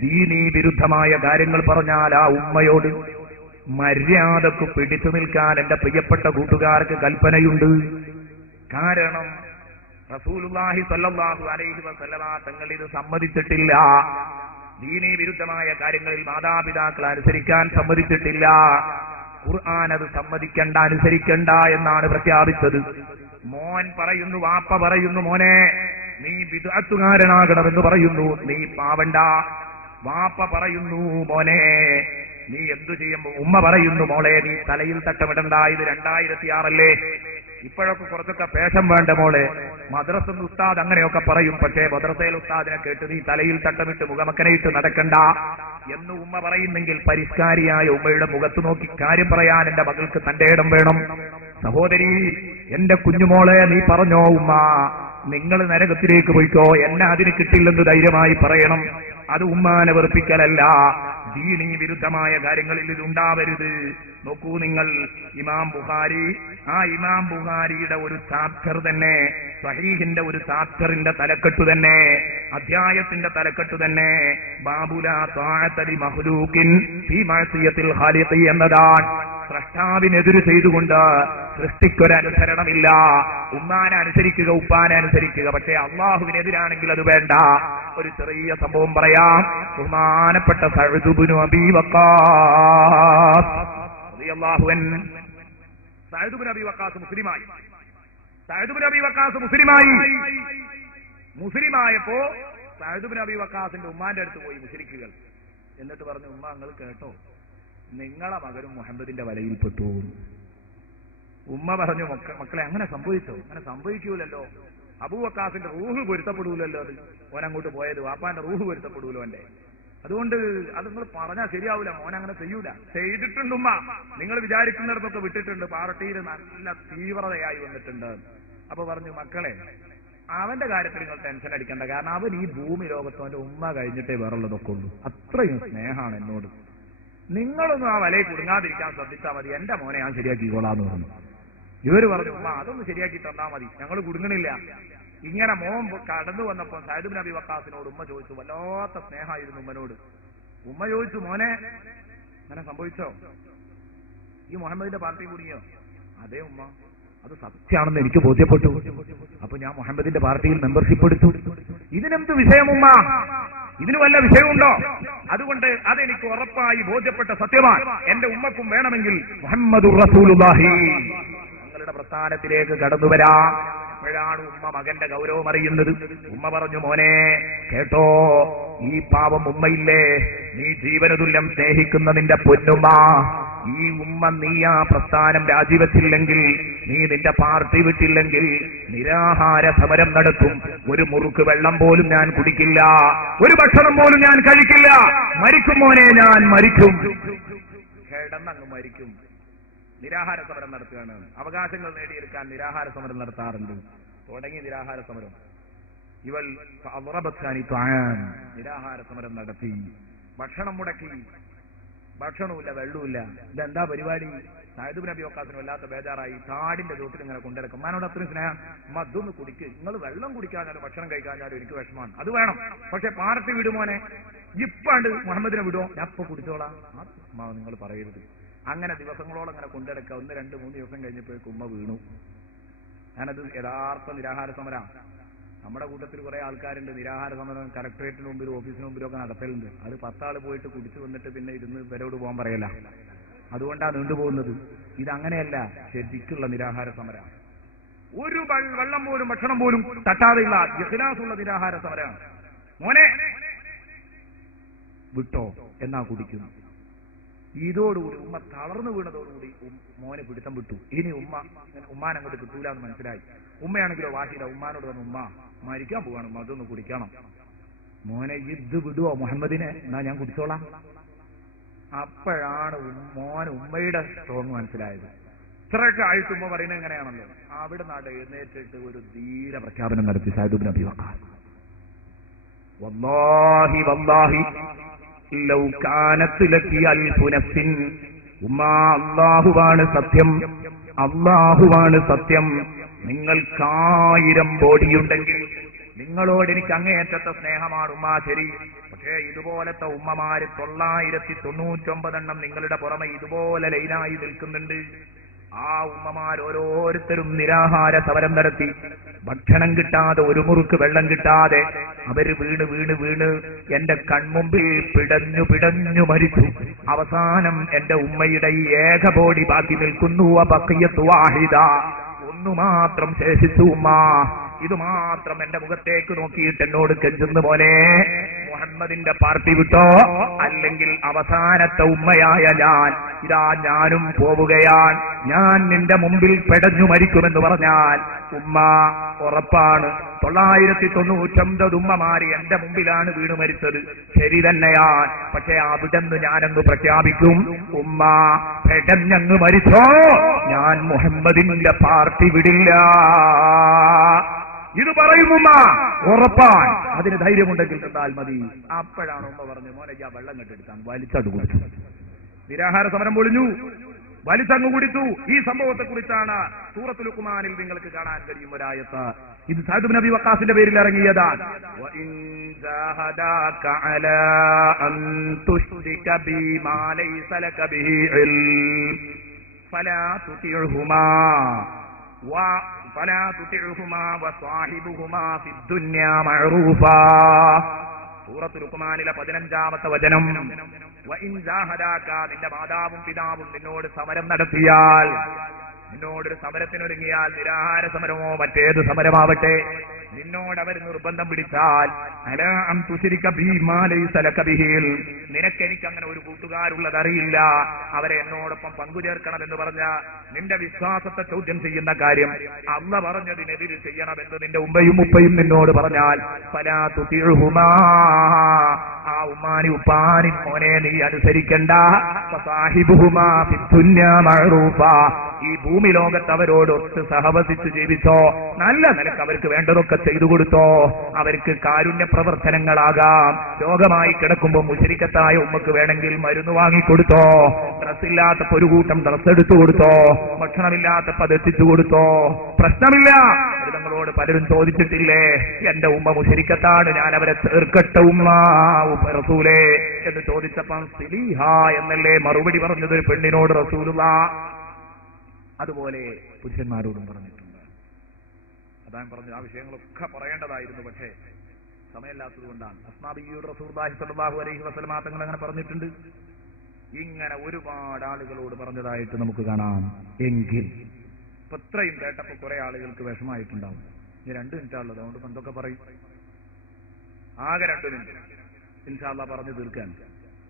ദീനീ വിരുദ്ധമായ കാര്യങ്ങൾ പറഞ്ഞാൽ ആ ഉമ്മയോട് മര്യാദക്ക് പിടിച്ചു നിൽക്കാൻ എന്റെ പ്രിയപ്പെട്ട കൂട്ടുകാർക്ക് കൽപ്പനയുണ്ട്. കാരണം റസൂലുള്ളാഹി സ്വല്ലല്ലാഹു അലൈഹി വസല്ലമ തങ്ങൾ ഇത് സമ്മതിച്ചിട്ടില്ല. ദീനീ വിരുദ്ധമായ കാര്യങ്ങളിൽ മാതാപിതാക്കൾ അനുസരിക്കാൻ സമ്മതിച്ചിട്ടില്ല. ഖുർആൻ അത് സമ്മതിക്കണ്ട, അനുസരിക്കണ്ട എന്നാണ് പ്രഖ്യാപിച്ചത്. മോൻ പറയുന്നു, വാപ്പ പറയുന്നു, മോനെ നീ ബിദ്അത്തുകാരനാകണമെന്ന് പറയുന്നു, നീ പാവണ്ട. വാപ്പ പറയുന്നു, മോനെ നീ എന്തു ചെയ്യുമ്പോ ഉമ്മ പറയുന്നു, മോളെ നീ തലയിൽ തട്ടമിടണ്ട, ഇത് 2006 ഇപ്പോഴൊക്കെ കുറച്ചൊക്കെ പേശം വേണ്ട മോളെ. മദ്രസ ഉസ്താദ് അങ്ങനെയൊക്കെ പറയും, പക്ഷേ മദ്രസയിൽ ഉസ്താദിനെ കേട്ട് നീ തലയിൽ തട്ടമിട്ട് മുഖമക്കനയിട്ട് നടക്കണ്ട എന്ന് ഉമ്മ പറയുന്നെങ്കിൽ പരിഷ്കാരിയായ ഉമ്മയുടെ മുഖത്ത് നോക്കി കാര്യം പറയാൻ എന്റെ മകൾക്ക് തന്റെ ഇടം വേണം. സഹോദരി, എന്റെ കുഞ്ഞുമോളെ നീ പറഞ്ഞോ ഉമ്മ, നിങ്ങൾ നരകത്തിലേക്ക് പോയിക്കോ, എന്നെ അതിന് കിട്ടില്ലെന്ന് ധൈര്യമായി പറയണം. അത് ഉമ്മാനെ വെറുപ്പിക്കലല്ല. ദീനീ വിരുദ്ധമായ കാര്യങ്ങളിൽ ഇതുണ്ടാവരുത്. നോക്കൂ നിങ്ങൾ, ഇമാം ബുഖാരിയുടെ ഒരു ചാപ്റ്റർ തന്നെ, സഹീഹിന്റെ ഒരു ചാപ്റ്ററിന്റെ തലക്കെട്ട് തന്നെ, അധ്യായത്തിന്റെ തലക്കെട്ട് തന്നെ ബാബുലാ ത്വാഅത ലി മഖ്ലൂഖിൻ ഫീ മഅസിയത്തിൽ ഖാലിഖി എന്നതാണ്. സ്രഷ്ടാവിനെതിര് ചെയ്തുകൊണ്ട് സൃഷ്ടിക്കൊരനുസരണമില്ല. ഉമ്മാനെ അനുസരിക്കുക, ഉപ്പാനെ അനുസരിക്കുക, പക്ഷേ അള്ളാഹുവിനെതിരാണെങ്കിൽ അത് വേണ്ട. ഒരു ചെറിയ സംഭവം പറയാം. ബഹുമാനപ്പെട്ട സഅദ് ഇബ്നു അബീ വഖാസ് റളിയല്ലാഹു അൻഹു, സഅദ് ഇബ്നു അബീ വഖാസ് മുസ്ലിമായപ്പോ സഅദ് ഇബ്നു അബീ വഖാസിന്റെ ഉമ്മാന്റെ അടുത്ത് പോയി മുശ്രിക്കുകൾ. എന്നിട്ട് പറഞ്ഞു, ഉമ്മ നിങ്ങൾ കേട്ടോ, നിങ്ങളെ മകനും മുഹമ്മദിന്റെ വലയിൽപ്പെട്ടു. ഉമ്മ പറഞ്ഞു, മക്കളെ അങ്ങനെ സംഭവിച്ചോ? അങ്ങനെ സംഭവിക്കൂലല്ലോ, അബൂ വഖാസിന്റെ റൂഹ് പൊരുത്തപ്പെടൂലല്ലോ, അത് ഓനങ്ങോട്ട് പോയത്, വാപ്പാന്റെ റൂഹ് പൊരുത്തപ്പെടൂലോ എന്റെ. അതുകൊണ്ട് അത് നിങ്ങൾ പറഞ്ഞാൽ ശരിയാവൂല, മോൻ അങ്ങനെ ചെയ്യൂല. ചെയ്തിട്ടുണ്ട് ഉമ്മ, നിങ്ങൾ വിചാരിക്കുന്നിടത്തൊക്കെ വിട്ടിട്ടുണ്ട്, പാർട്ടിയിൽ നല്ല തീവ്രതയായി വന്നിട്ടുണ്ട്. അപ്പൊ പറഞ്ഞു, മക്കളെ അവന്റെ കാര്യത്തിൽ നിങ്ങൾ ടെൻഷൻ അടിക്കേണ്ട, കാരണം അവൻ ഈ ഭൂമി ലോകത്ത് അവന്റെ ഉമ്മ കഴിഞ്ഞിട്ടേ വേറുള്ളതൊക്കെ ഉള്ളൂ. അത്രയും സ്നേഹമാണ് എന്നോട്. നിങ്ങളൊന്നും ആ വലയിൽ കുടുങ്ങാതിരിക്കാൻ ശ്രദ്ധിച്ചാൽ മതി, എന്റെ മോനെ ഞാൻ ശരിയാക്കിക്കോളാന്ന് പറഞ്ഞു. ഇവര് പറഞ്ഞു, ഉമ്മ അതൊന്ന് ശരിയാക്കി തന്നാ മതി, ഞങ്ങൾ കുടുങ്ങണില്ല. ഇങ്ങനെ മോൻ കടന്നു വന്നപ്പോ സഅദ് ഇബ്നു അബീ വഖാസിനോട് ഉമ്മ ചോദിച്ചു, വല്ലാത്ത സ്നേഹമായിരുന്നു ഉമ്മനോട്. ഉമ്മ ചോദിച്ചു, മോനെ അങ്ങനെ സംഭവിച്ചോ? ഈ മുഹമ്മദിന്റെ പാർട്ടി കുടുങ്ങിയോ? അതേ ഉമ്മ, അത് സത്യമാണെന്ന് എനിക്ക് ബോധ്യപ്പെട്ടു. അപ്പൊ ഞാൻ മുഹമ്മദിന്റെ പാർട്ടിയിൽ മെമ്പർഷിപ്പ് എടുത്തു. ഇതിനെന്ത് വിഷയമുമ്മ? ഇതിന് വല്ല വിഷയമുണ്ടോ? അതുകൊണ്ട് അതെനിക്ക് ഉറപ്പായി ബോധ്യപ്പെട്ട സത്യമാണ്. എന്റെ ഉമ്മക്കും വേണമെങ്കിൽ മുഹമ്മദുർ റസൂലുള്ളാഹി ഞങ്ങളുടെ പ്രസ്ഥാനത്തിലേക്ക് കടന്നു വരാം. അപ്പോഴാണ് ഉമ്മ മകന്റെ ഗൗരവം അറിയുന്നത്. ഉമ്മ പറഞ്ഞു, മോനെ കേട്ടോ, ഈ പാവം ഉമ്മയില്ലേ, നീ ജീവനതുല്യം സ്നേഹിക്കുന്ന നിന്റെ പൊന്നുമ്മ, ഈ ഉമ്മ നീ ആ പ്രസ്ഥാനം രാജിവെച്ചില്ലെങ്കിൽ, നീ നിന്റെ പാർട്ടി വിട്ടില്ലെങ്കിൽ നിരാഹാര സമരം നടത്തും. ഒരു മുറുക്ക് വെള്ളം പോലും ഞാൻ കുടിക്കില്ല, ഒരു ഭക്ഷണം പോലും ഞാൻ കഴിക്കില്ല. മരിക്കും മോനെ, ഞാൻ മരിക്കും, കിടന്നങ്ങ് മരിക്കും. നിരാഹാര സമരം നടത്തുകയാണ്. അവകാശങ്ങൾ നേടിയെടുക്കാൻ നിരാഹാര സമരം നടത്താറുണ്ട്. തുടങ്ങി നിരാഹാര സമരം. ഇവൾ നിരാഹാര സമരം നടത്തി, ഭക്ഷണം മുടക്കി, ഭക്ഷണവുമില്ല, വെള്ളവുമില്ല. ഇതെന്താ പരിപാടി? സഅദ് ഇബ്നു അബീ വഖാസിന് വല്ലാത്ത ബേജാറായി. താടിന്റെ ചോട്ടിൽ ഇങ്ങനെ കൊണ്ടിടക്കും. ഉമ്മാനോട് അത്രയും സ്നേഹം, ഉമ്മ അതൊന്ന് കുടിക്ക്, നിങ്ങൾ വെള്ളം കുടിക്കാഞ്ഞാലും ഭക്ഷണം കഴിക്കാഞ്ഞാലും എനിക്ക് വിഷമാണ്, അത് വേണം, പക്ഷെ പാർട്ടി വിടുമോനെ, ഇപ്പാണ്ട് മുഹമ്മദിനെ വിടുമോ, ഞാൻ ഇപ്പൊ കുടിച്ചോളാം. ഉമ്മ നിങ്ങൾ പറയരുത്. അങ്ങനെ ദിവസങ്ങളോളം അങ്ങനെ കൊണ്ടിടക്കുക. 1, 2, 3 ദിവസം കഴിഞ്ഞപ്പോഴേക്കും ഉമ്മ വീണു. ഞാനത് യഥാർത്ഥ നിരാഹാര സമരം. നമ്മുടെ കൂട്ടത്തിൽ കുറെ ആൾക്കാരുണ്ട് നിരാഹാര സമരം കലക്ടറേറ്റിന് മുമ്പിലും ഓഫീസിന് മുമ്പിലും ഒക്കെ നടത്തലുണ്ട്. അത് 10 ആള് പോയിട്ട് കുടിച്ചു വന്നിട്ട് പിന്നെ ഇരുന്ന് ഇവരോട് പോകാൻ പറയല. അതുകൊണ്ടാണ് നീണ്ടുപോകുന്നത്. ഇതങ്ങനെയല്ല, ശരിക്കുള്ള നിരാഹാര സമരമാണ്. ഒരു വെള്ളം പോലും ഭക്ഷണം പോലും തട്ടാതെയുള്ള ഇഖ്ലാസുള്ള നിരാഹാര സമരമാണ്. മോനെ വിട്ടോ എന്നാ കുടിക്കുന്നു. ഇതോടുകൂടി ഉമ്മ തളർന്നു വീണതോടുകൂടി മോനെ പിടുത്തം വിട്ടു. ഇനി ഉമ്മാനങ്ങോട്ട് കിട്ടൂല എന്ന് മനസ്സിലായി. ഉമ്മയാണെങ്കിലോ വാശിയില്ല. ഉമ്മാനോട് പറഞ്ഞു, ഉമ്മ മരിക്കാൻ പോവാണ്, ഉമ്മ അതൊന്ന് കുടിക്കണം. മോനെ ഇത് വിടുവോ മുഹമ്മദിനെ, എന്നാ ഞാൻ കുടിച്ചോളാം. അപ്പോഴാണ് മോന് ഉമ്മയുടെ സ്ട്രോങ് മനസ്സിലായത്. ഇത്രയൊക്കെ ആയിട്ട് ഉമ്മ പറയുന്നത് എങ്ങനെയാണല്ലോ. അവിടെ നാട് എഴുന്നേറ്റിട്ട് ഒരു ധീര പ്രഖ്യാപനം നടത്തി സഅദ് ഇബ്നു അബീ വഖാസ്. വല്ലാഹി വല്ലാഹി ലൗ കാനത് ലകി അൽഫു നഫ്സിൻ, ഉമ്മ അല്ലാഹുവാണ് സത്യം, അല്ലാഹുവാണ് സത്യം. നിങ്ങൾക്കായിരം ബോഡിയുണ്ടെങ്കിൽ നിങ്ങളോട് എനിക്ക് അങ്ങേയറ്റത്തെ സ്നേഹമാണ് ഉമ്മ, ശരി. പക്ഷേ ഇതുപോലത്തെ ഉമ്മമാര് 999 നിങ്ങളുടെ പുറമെ ഇതുപോലെ ലൈനായി നിൽക്കുന്നുണ്ട്. ആ ഉമ്മമാർ ഓരോരുത്തരും നിരാഹാര സമരം നടത്തി. ഭക്ഷണം കിട്ടാതെ, ഒരു മുറുക്ക് വെള്ളം കിട്ടാതെ അവര് വീണ് എന്റെ കൺമുമ്പിൽ പിടഞ്ഞു മരിച്ചു. അവസാനം എന്റെ ഉമ്മയുടെ ഈ ഏക ബോഡി ബാക്കി നിൽക്കുന്നു. ബഖിയത്തു വാഹിദ, ഒന്നു മാത്രം ശേഷിച്ചു ഉമ്മ. ഇത് മാത്രം എന്റെ മുഖത്തേക്ക് നോക്കിയിട്ട് എന്നോട് കെഞ്ചുന്ന പോലെ, മുഹമ്മദിന്റെ പാർട്ടി വിട്ടോ, അല്ലെങ്കിൽ അവസാനത്തെ ഉമ്മയായ ഞാനും പോവുകയാണ്. ഞാൻ നിന്റെ മുമ്പിൽ പെടഞ്ഞു മരിക്കുമെന്ന് പറഞ്ഞാൽ ഉമ്മ ഉറപ്പാണ്. 999 ഉമ്മമാര് എന്റെ മുമ്പിലാണ് വീണു മരിച്ചത്, ശരി തന്നെയാണ്. പക്ഷെ അവിടെന്ന് ഞാനങ്ങ് പ്രഖ്യാപിക്കും, ഉമ്മ പെടഞ്ഞങ്ങ് മരിച്ചോ, ഞാൻ മുഹമ്മദിന്റെ പാർട്ടി വിടില്ല. ഇത് പറയും ഉമ്മ, ഉറപ്പാൻ. അതിന് ധൈര്യമുണ്ടെങ്കിൽ തന്നാൽ മതി. അപ്പോഴാണ് ഉമ്മ പറഞ്ഞു, മോനെ ഞാൻ വെള്ളം കെട്ടെടുക്കാൻ വലിച്ചങ്ങ് കുടിച്ചു. നിരാഹാര സമരം പൊളിഞ്ഞു, വലിച്ചങ്ങ് കുടിച്ചു. ഈ സംഭവത്തെ കുറിച്ചാണ് സൂറത്തുൽ ലുഖ്മാനിൽ നിങ്ങൾക്ക് കാണാൻ കഴിയും ഒരായത്ത്. ഇത് സഅദ് ഇബ്നു അബീ വഖാസിന്റെ പേരിൽ ഇറങ്ങിയതാണ്. വഇൻ ജാഹദാക അലാ അൻ തുശ്രിക ബിമാ ലൈസ ലക ബിഹി ഇൽം ഫലാ തുതിഉഹുമാ فلا تطعهما وصاحبهما في الدنيا معروفا. സൂറത്തുൽ ലുഖ്മാനിലെ 15-ാമത്തെ വചനം. വഇൻ ജാഹദാക, നിന്റെ മാതാവും പിതാവും നിന്നോട് സമരം നടത്തിയാൽ, നിന്നോടൊരു സമരത്തിനൊരുങ്ങിയാൽ, നിരാഹാര സമരമോ മറ്റേത് സമരമാവട്ടെ, നിന്നോട് അവർ നിർബന്ധം പിടിച്ചാൽ, അലാ അൻ തുശ്രിക ബിമാ ലൈസ ലക ബിഹി ഇൽം, നിനക്കെനിക്ക് അങ്ങനെ ഒരു കൂട്ടുകാരുള്ളതറിയില്ല, അവരെ എന്നോടൊപ്പം പങ്കുചേർക്കണമെന്ന് പറഞ്ഞ നിന്റെ വിശ്വാസത്തെ ചോദ്യം ചെയ്യുന്ന കാര്യം അല്ലാഹ് പറഞ്ഞതിനെതിരെ ചെയ്യണമെന്ന് നിന്റെ ഉമ്മയും ഉപ്പയും നിന്നോട് പറഞ്ഞാൽ, ഫലാ തുതിഉഹുമാ, ആ ഉമ്മാനി ഉപ്പാനി മോനെ നീ അനുസരിക്കണ്ട. ഫസാഹിബുഹുമാ ഫിദ്ദുന്യാ മഅറൂഫാ, ഈ ഭൂമി ലോകത്ത് അവരോടൊത്ത് സഹവസിച്ച് ജീവിച്ചോ, നല്ല നിലക്ക് അവർക്ക് വേണ്ടതൊക്കെ ചെയ്തു കൊടുത്തോ. അവർക്ക് കാരുണ്യ പ്രവർത്തനങ്ങളാകാം. രോഗമായി കിടക്കുമ്പോൾ മുശ്രിക്കത്തായ ഉമ്മക്ക് വേണമെങ്കിൽ മരുന്ന് വാങ്ങിക്കൊടുത്തോ, ഡ്രസ്സില്ലാത്തപ്പോ ഒരു കൂട്ടം ഡ്രസ് എടുത്തു കൊടുത്തോ, ഭക്ഷണമില്ലാത്തപ്പോ അത് എത്തിച്ചു കൊടുത്തോ, പ്രശ്നമില്ല. നിങ്ങളോട് പലരും ചോദിച്ചിട്ടില്ലേ, എന്റെ ഉമ്മ മുശ്രിക്കത്താണ്, ഞാൻ അവരെ ചേർക്കട്ടെ ഉമ്മ റസൂലേ എന്ന് ചോദിച്ചപ്പം സിലീഹ എന്നല്ലേ മറുപടി പറഞ്ഞത് പെണ്ണിനോട് റസൂലുള്ളാഹ്. അതുപോലെ പുരുഷന്മാരോടും പറഞ്ഞിട്ടുണ്ട്. അതാണ് പറഞ്ഞത്. ആ വിഷയങ്ങളൊക്കെ പറയേണ്ടതായിരുന്നു, പക്ഷേ സമയമില്ലാത്തത് കൊണ്ടാണ്. അസ്മാ ബിവിയോട് റസൂലുള്ളാഹി സ്വല്ലല്ലാഹു അലൈഹി വസല്ലമ തങ്ങൾ അങ്ങനെ പറഞ്ഞിട്ടുണ്ട്. ഇങ്ങനെ ഒരുപാട് ആളുകളോട് പറഞ്ഞതായിട്ട് നമുക്ക് കാണാം. എങ്കിൽ ഇപ്പൊ ഇത്രയും കേട്ടപ്പോ കുറെ ആളുകൾക്ക് വിഷമായിട്ടുണ്ടാവും. ഇനി 2 മിനിറ്റാണുള്ളത്, അതുകൊണ്ട് എന്തൊക്കെ പറയും, ആകെ 2 മിനിറ്റ് ഇൻഷാ അല്ലാഹ് പറഞ്ഞു തീർക്കാൻ.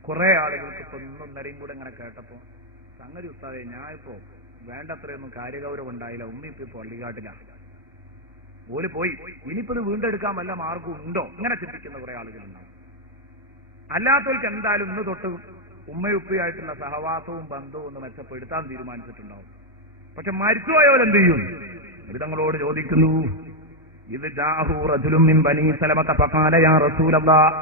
കുറെ ആളുകൾക്ക് ഇപ്പൊ 1-1.5 കൂടെ ഇങ്ങനെ കേട്ടപ്പോ സംഗതി ഉസ്താദേ, ഞാൻ ഇപ്പോ വേണ്ടത്രയൊന്നും കാര്യഗൗരവം ഉണ്ടായില്ല, ഉമ്മിപ്പോ പള്ളിക്കാട്ടിലാണ്, ഓല് പോയി, ഇനിയിപ്പോ ഇത് വീണ്ടെടുക്കാൻ വല്ല മാർഗം ഉണ്ടോ, ഇങ്ങനെ ചിന്തിക്കുന്ന കുറെ ആളുകളുണ്ടാവും. അല്ലാത്തവർക്ക് എന്തായാലും ഇന്ന് തൊട്ട് ഉമ്മയുപ്പയായിട്ടുള്ള സഹവാസവും ബന്ധവും ഒന്ന് മെച്ചപ്പെടുത്താൻ തീരുമാനിച്ചിട്ടുണ്ടാവും. പക്ഷെ മരിച്ചുപോയവരെന്ത് ചെയ്യും? ഇത് തങ്ങളോട് ചോദിക്കുന്നു. ഇത് ജാഹു റജുലുൻ മിൻ ബനീ സലമത ഫഖാല യാ റസൂലല്ലാഹ്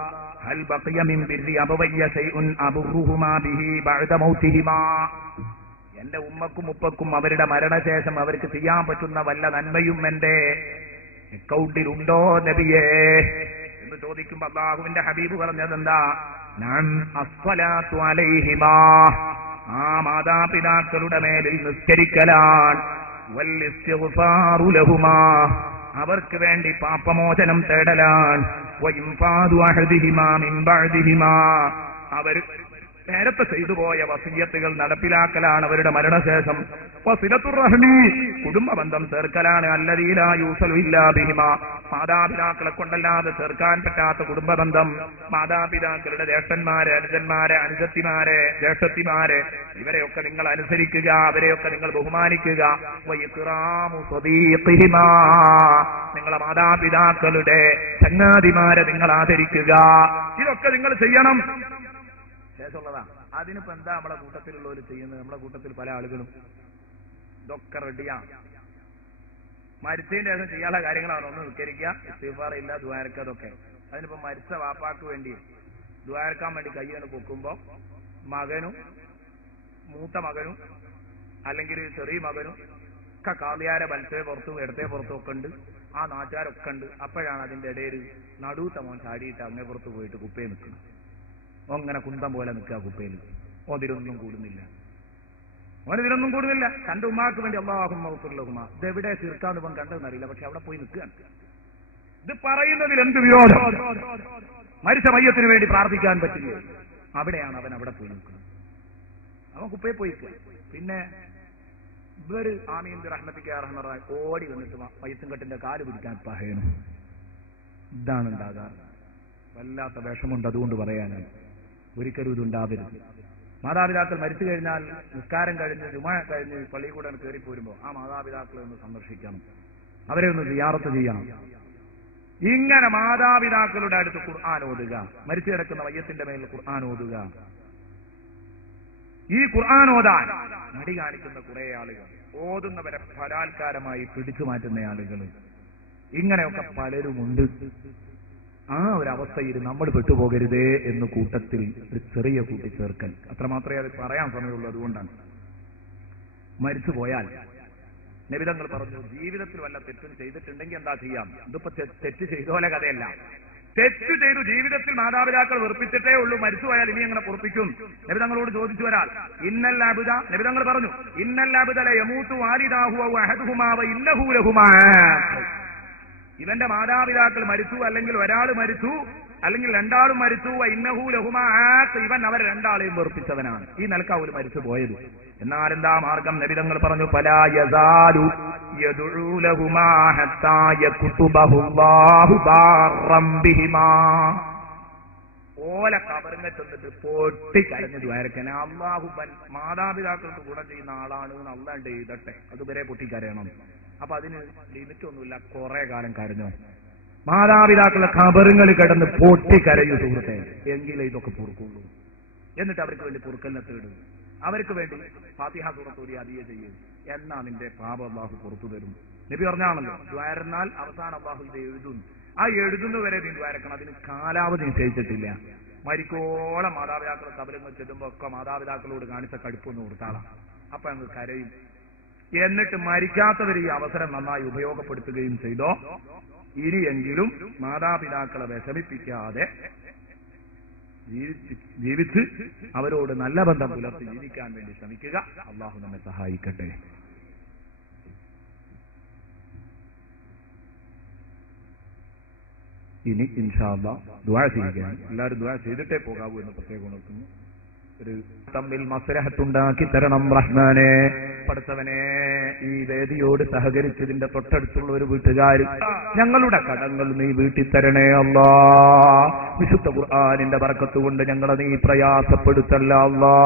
ഹൽ ബഖിയ മിൻ ബിർരി അബവയ്യ ശൈഉൻ അബുറുഹുമാ ബിഹി ബഅദ മൗതിഹിമാ, എന്റെ ഉമ്മക്കും ഉപ്പക്കും അവരുടെ മരണശേഷം അവർക്ക് ചെയ്യാൻ പറ്റുന്ന വല്ല നന്മയും എന്റെ അക്കൗണ്ടിലുണ്ടോ നബിയേ എന്ന് ചോദിക്കുമ്പോ അല്ലാഹുവിന്റെ ഹബീബ് പറഞ്ഞതെന്താ? നഅം അസ്സലാത്തു അലൈഹിമാ, ആ മാതാപിതാക്കളുടെ മേലിൽ നിസ്കരിക്കലാണ്. വൽ ഇസ്തിഗ്ഫാറു ലഹുമാ, അവർക്ക് വേണ്ടി പാപമോചനം തേടലാണ്. അവർ നേരത്തെ ചെയ്തു പോയ വസിയ്യത്തുകൾ നടപ്പിലാക്കലാണ് അവരുടെ മരണശേഷം. വസിലത്തുർ റഹ്മി, കുടുംബ ബന്ധം ചേർക്കലാണ്. അല്ലദീലാ യൂസലു ഇല്ലാ ബിഹിമാ, മാതാപിതാക്കളെ കൊണ്ടല്ലാതെ ചേർക്കാൻ പറ്റാത്ത കുടുംബ ബന്ധം. മാതാപിതാക്കളുടെ ജ്യേഷ്ഠന്മാരെ, അനുജന്മാരെ, അനുജത്തിമാരെ, ജ്യേഷ്ഠത്തിമാരെ, ഇവരെയൊക്കെ നിങ്ങൾ അനുസരിക്കുക, അവരെയൊക്കെ നിങ്ങൾ ബഹുമാനിക്കുക. വഇക്റാമു സ്വദീഖിഹിമാ, നിങ്ങളെ മാതാപിതാക്കളുടെ ചങ്ങാതിമാരെ നിങ്ങൾ ആദരിക്കുക. ഇതൊക്കെ നിങ്ങൾ ചെയ്യണം. ശേഷമുള്ളതാ. അതിനിപ്പോ എന്താ നമ്മളെ കൂട്ടത്തിലുള്ളവർ ചെയ്യുന്നത്? നമ്മളെ കൂട്ടത്തിൽ പല ആളുകളും ഇതൊക്കെ റെഡിയാണ്. മരിച്ചതിന്റെ ശേഷം ചെയ്യാനുള്ള കാര്യങ്ങളാണ്. ഒന്ന് നിസ്കരിക്കുക, ഇസ്തിഗ്ഫാർ ഇല്ല, ദുആ അതൊക്കെ. അതിനിപ്പോ മരിച്ച വാപ്പാക്ക് വേണ്ടി ദുആ വേണ്ടി കയ്യാണ് പൊക്കുമ്പോ മകനും മൂത്ത മകനും അല്ലെങ്കിൽ ചെറിയ മകനും ഒക്കെ കാളിയാരെ വലത്തേ പുറത്തും ഇടത്തേ പുറത്തും ഒക്കെ ഉണ്ട്. ആ നാട്ടുകാരൊക്കെ ഉണ്ട്. അപ്പോഴാണ് അതിന്റെ ഇടയിൽ നടുത്ത മോൻ ചാടിയിട്ട് അങ്ങേ പുറത്ത് പോയിട്ട് കുപ്പയെ നിൽക്കുന്നത്. അങ്ങനെ കുന്തം പോലെ നിൽക്കുക കുപ്പയിൽ. ഓതിരൊന്നും കൂടുന്നില്ല, ഓനിതിനൊന്നും കൂടുന്നില്ല. തന്റെ ഉമ്മാക്ക് വേണ്ടി അല്ലാഹുമ്മ ഗ്ഫിർലഹുമാ, ഇതെവിടെ തീർക്കാന്ന് ഇവൻ കണ്ടെന്നറിയില്ല. പക്ഷെ അവിടെ പോയി നിൽക്കുകയാണ്. ഇത് പറയുന്നതിൽ എന്ത് വിരോധം? മരിച്ച മയ്യത്തിന് വേണ്ടി പ്രാർത്ഥിക്കാൻ പറ്റില്ല. അവിടെയാണ് അവൻ അവിടെ പോയി നിൽക്കുന്നത്. അവൻ കുപ്പയെ പോയി നിൽക്കുക. പിന്നെ ഇവര് ആമീൻ റഹ്മത്തിക്ക് റഹ്മറായി ഓടി വന്നിട്ട് മയ്യത്തും കെട്ടിന്റെ കാല് പിടിക്കാൻ പഹയണം. ഇതാണ് ഉണ്ടാകാറ്. വല്ലാത്ത വിഷമുണ്ട്. അതുകൊണ്ട് പറയാനാണ്, ഒരിക്കലും ഇതുണ്ടാവരുത്. മാതാപിതാക്കൾ മരിച്ചു കഴിഞ്ഞാൽ നിസ്കാരം കഴിഞ്ഞ് ജുമാ കഴിഞ്ഞ് പള്ളിക്കൂടെ കയറിപ്പോരുമ്പോ ആ മാതാപിതാക്കളെ ഒന്ന് സന്ദർശിക്കണം, അവരെ ഒന്ന് സിയാറത്ത് ചെയ്യണം. ഇങ്ങനെ മാതാപിതാക്കളുടെ അടുത്ത് ഖുർആൻ ഓതുക, മരിച്ചു കിടക്കുന്ന മയ്യത്തിന്റെ മേൽ ഖുർആൻ ഓതുക. ഈ ഖുർആൻ ഓതാൻ മടി കാണിക്കുന്ന കുറെ ആളുകൾ, ഓതുന്നവരെ ബലാത്കാരമായി പിടിച്ചു മാറ്റുന്ന ആളുകൾ, ഇങ്ങനെയൊക്കെ പലരുമുണ്ട്. ആ ഒരു അവസ്ഥയിൽ നമ്മൾ പെട്ടുപോകരുതേ എന്ന് കൂട്ടത്തിൽ ഒരു ചെറിയ കൂട്ടിച്ചേർക്കൽ. അത്രമാത്രമേ അത് പറയാൻ സമയമുള്ളൂ. അതുകൊണ്ടാണ് മരിച്ചുപോയാൽ നബി തങ്ങൾ പറഞ്ഞു, ജീവിതത്തിൽ വല്ല തെറ്റും ചെയ്തിട്ടുണ്ടെങ്കിൽ എന്താ ചെയ്യാം? ഇതിപ്പോ തെറ്റ് ചെയ്തോലെ കഥയല്ല. തെറ്റ് ചെയ്തു ജീവിതത്തിൽ മാതാപിതാക്കൾ വെറുപ്പിച്ചിട്ടേ ഉള്ളൂ, മരിച്ചുപോയാൽ ഇനി എങ്ങനെ പൊറുപ്പിക്കും? നബി തങ്ങളോട് ചോദിച്ചു വരാൽ ഇന്നൽ അബ്ദ, നബി തങ്ങൾ പറഞ്ഞു ഇന്നൽ അബ്ദ യമൂതു വാലിദാഹു വ അഹദുഹുമാ വ ഇന്നഹു ലഹുമാ, ഇവന്റെ മാതാപിതാക്കൾ മരിച്ചു, അല്ലെങ്കിൽ ഒരാൾ മരിച്ചു, അല്ലെങ്കിൽ രണ്ടാളും മരിച്ചു, ഇന്നഹു ലഹുമാ, ഇവൻ അവർ രണ്ടാളെയും വെറുപ്പിച്ചവനാണ്. ഈ നിലക്കാവൂല് മരിച്ചു പോയത്. എന്നാൽ എന്താ മാർഗം? നബി തങ്ങൾ പറഞ്ഞു, ഫലാ യസാലു യദ്ഉ ലഹുമാ ഹത്താ യകുതുബഹുല്ലാഹു ബാറം ബിഹിമാ. ഓല കബറിനെ ചെന്നിട്ട് പൊട്ടി കരഞ്ഞു ദ്വാരക്കനെ, അള്ളാഹു മാതാപിതാക്കൾക്ക് ഗുണം ചെയ്യുന്ന ആളാണ് എന്ന് അള്ളാണ്ട് എഴുതട്ടെ, അതുവരെ പൊട്ടിക്കരയണം. അപ്പൊ അതിന് ലിമിറ്റ് ഒന്നുമില്ല, കുറെ കാലം കരഞ്ഞോ. മാതാപിതാക്കളുടെ ഖബറുകൾ കിടന്ന് പൊട്ടിക്കരയൂ സുഹൃത്തെ, എങ്കിലേ ഇതൊക്കെ പൊറുക്കുള്ളൂ. എന്നിട്ട് അവർക്ക് വേണ്ടി പൊറുക്കലിനെ തേടും, അവർക്ക് വേണ്ടി ഫാത്തിഹ സൂറത്ത് ഓതി അതിയെ ചെയ്യും. എന്നാ നിന്റെ പാപം അല്ലാഹു പുറത്തു തരും. നബി പറഞ്ഞാണല്ലോ, ദ്വാരന്നാൽ അവസാനം അല്ലാഹു ഇത് എഴുതും. ആ എഴുതുന്നവരെ നീ ദ്വാരക്കണം. അതിന് കാലാവധി നിശ്ചയിച്ചിട്ടില്ല. മരിക്കോളം മാതാപിതാക്കളെ കബറുകൾ ചെല്ലുമ്പോ ഒക്കെ മാതാപിതാക്കളോട് കാണിച്ച കടുപ്പൊന്ന് കൊടുത്താളാം. അപ്പൊ അങ്ങ് കരയും. എന്നിട്ട് മരിക്കാത്തവർ ഈ അവസരം നന്നായി ഉപയോഗപ്പെടുത്തുകയും ചെയ്തോ. ഇനിയെങ്കിലും മാതാപിതാക്കളെ വിഷമിപ്പിക്കാതെ ജീവിച്ച് അവരോട് നല്ല ബന്ധം പുലർത്തി ജീവിക്കാൻ വേണ്ടി ശ്രമിക്കുക. അള്ളാഹു നമ്മെ സഹായിക്കട്ടെ. ഇനി ഇൻഷാ അല്ലാഹ് ദുആ ചെയ്യുകയാണ്. എല്ലാവരും ദുആ ചെയ്തിട്ടേ പോകാവൂ എന്ന് പ്രത്യേകം ഉണർത്തുന്നു. ഒരു തമ്മിൽ മസ്ലഹത്തുണ്ടാക്കി തരണം റഹ്മാനെ. പഠിച്ചവനെ, ഈ വേദിയോട് സഹകരിച്ചതിന്റെ തൊട്ടടുത്തുള്ള ഒരു വീട്ടുകാർ, ഞങ്ങളുടെ കടങ്ങൾ നീ വീട്ടിത്തരണേ അല്ലാ. വിശുദ്ധ ഖുർആനിന്റെ ബർക്കത്ത് കൊണ്ട് ഞങ്ങളെ നീ പ്രയാസപ്പെടുത്തല്ല അല്ലാ.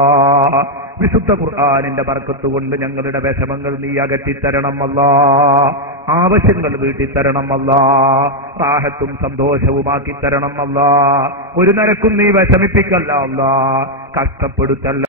വിശുദ്ധ ഖുർആനിന്റെ ബർക്കത്ത് കൊണ്ട് ഞങ്ങളുടെ വിഷമങ്ങൾ നീ അകറ്റിത്തരണം അല്ലാ. ആവശ്യങ്ങൾ വീട്ടിത്തരണം അല്ലാ. റാഹത്തും സന്തോഷവുമാക്കി തരണം അല്ലാ. ഒരു നിരക്കും നീ വിഷമിപ്പിക്കല്ല അല്ലാ, കഷ്ടപ്പെടുത്തല്ല.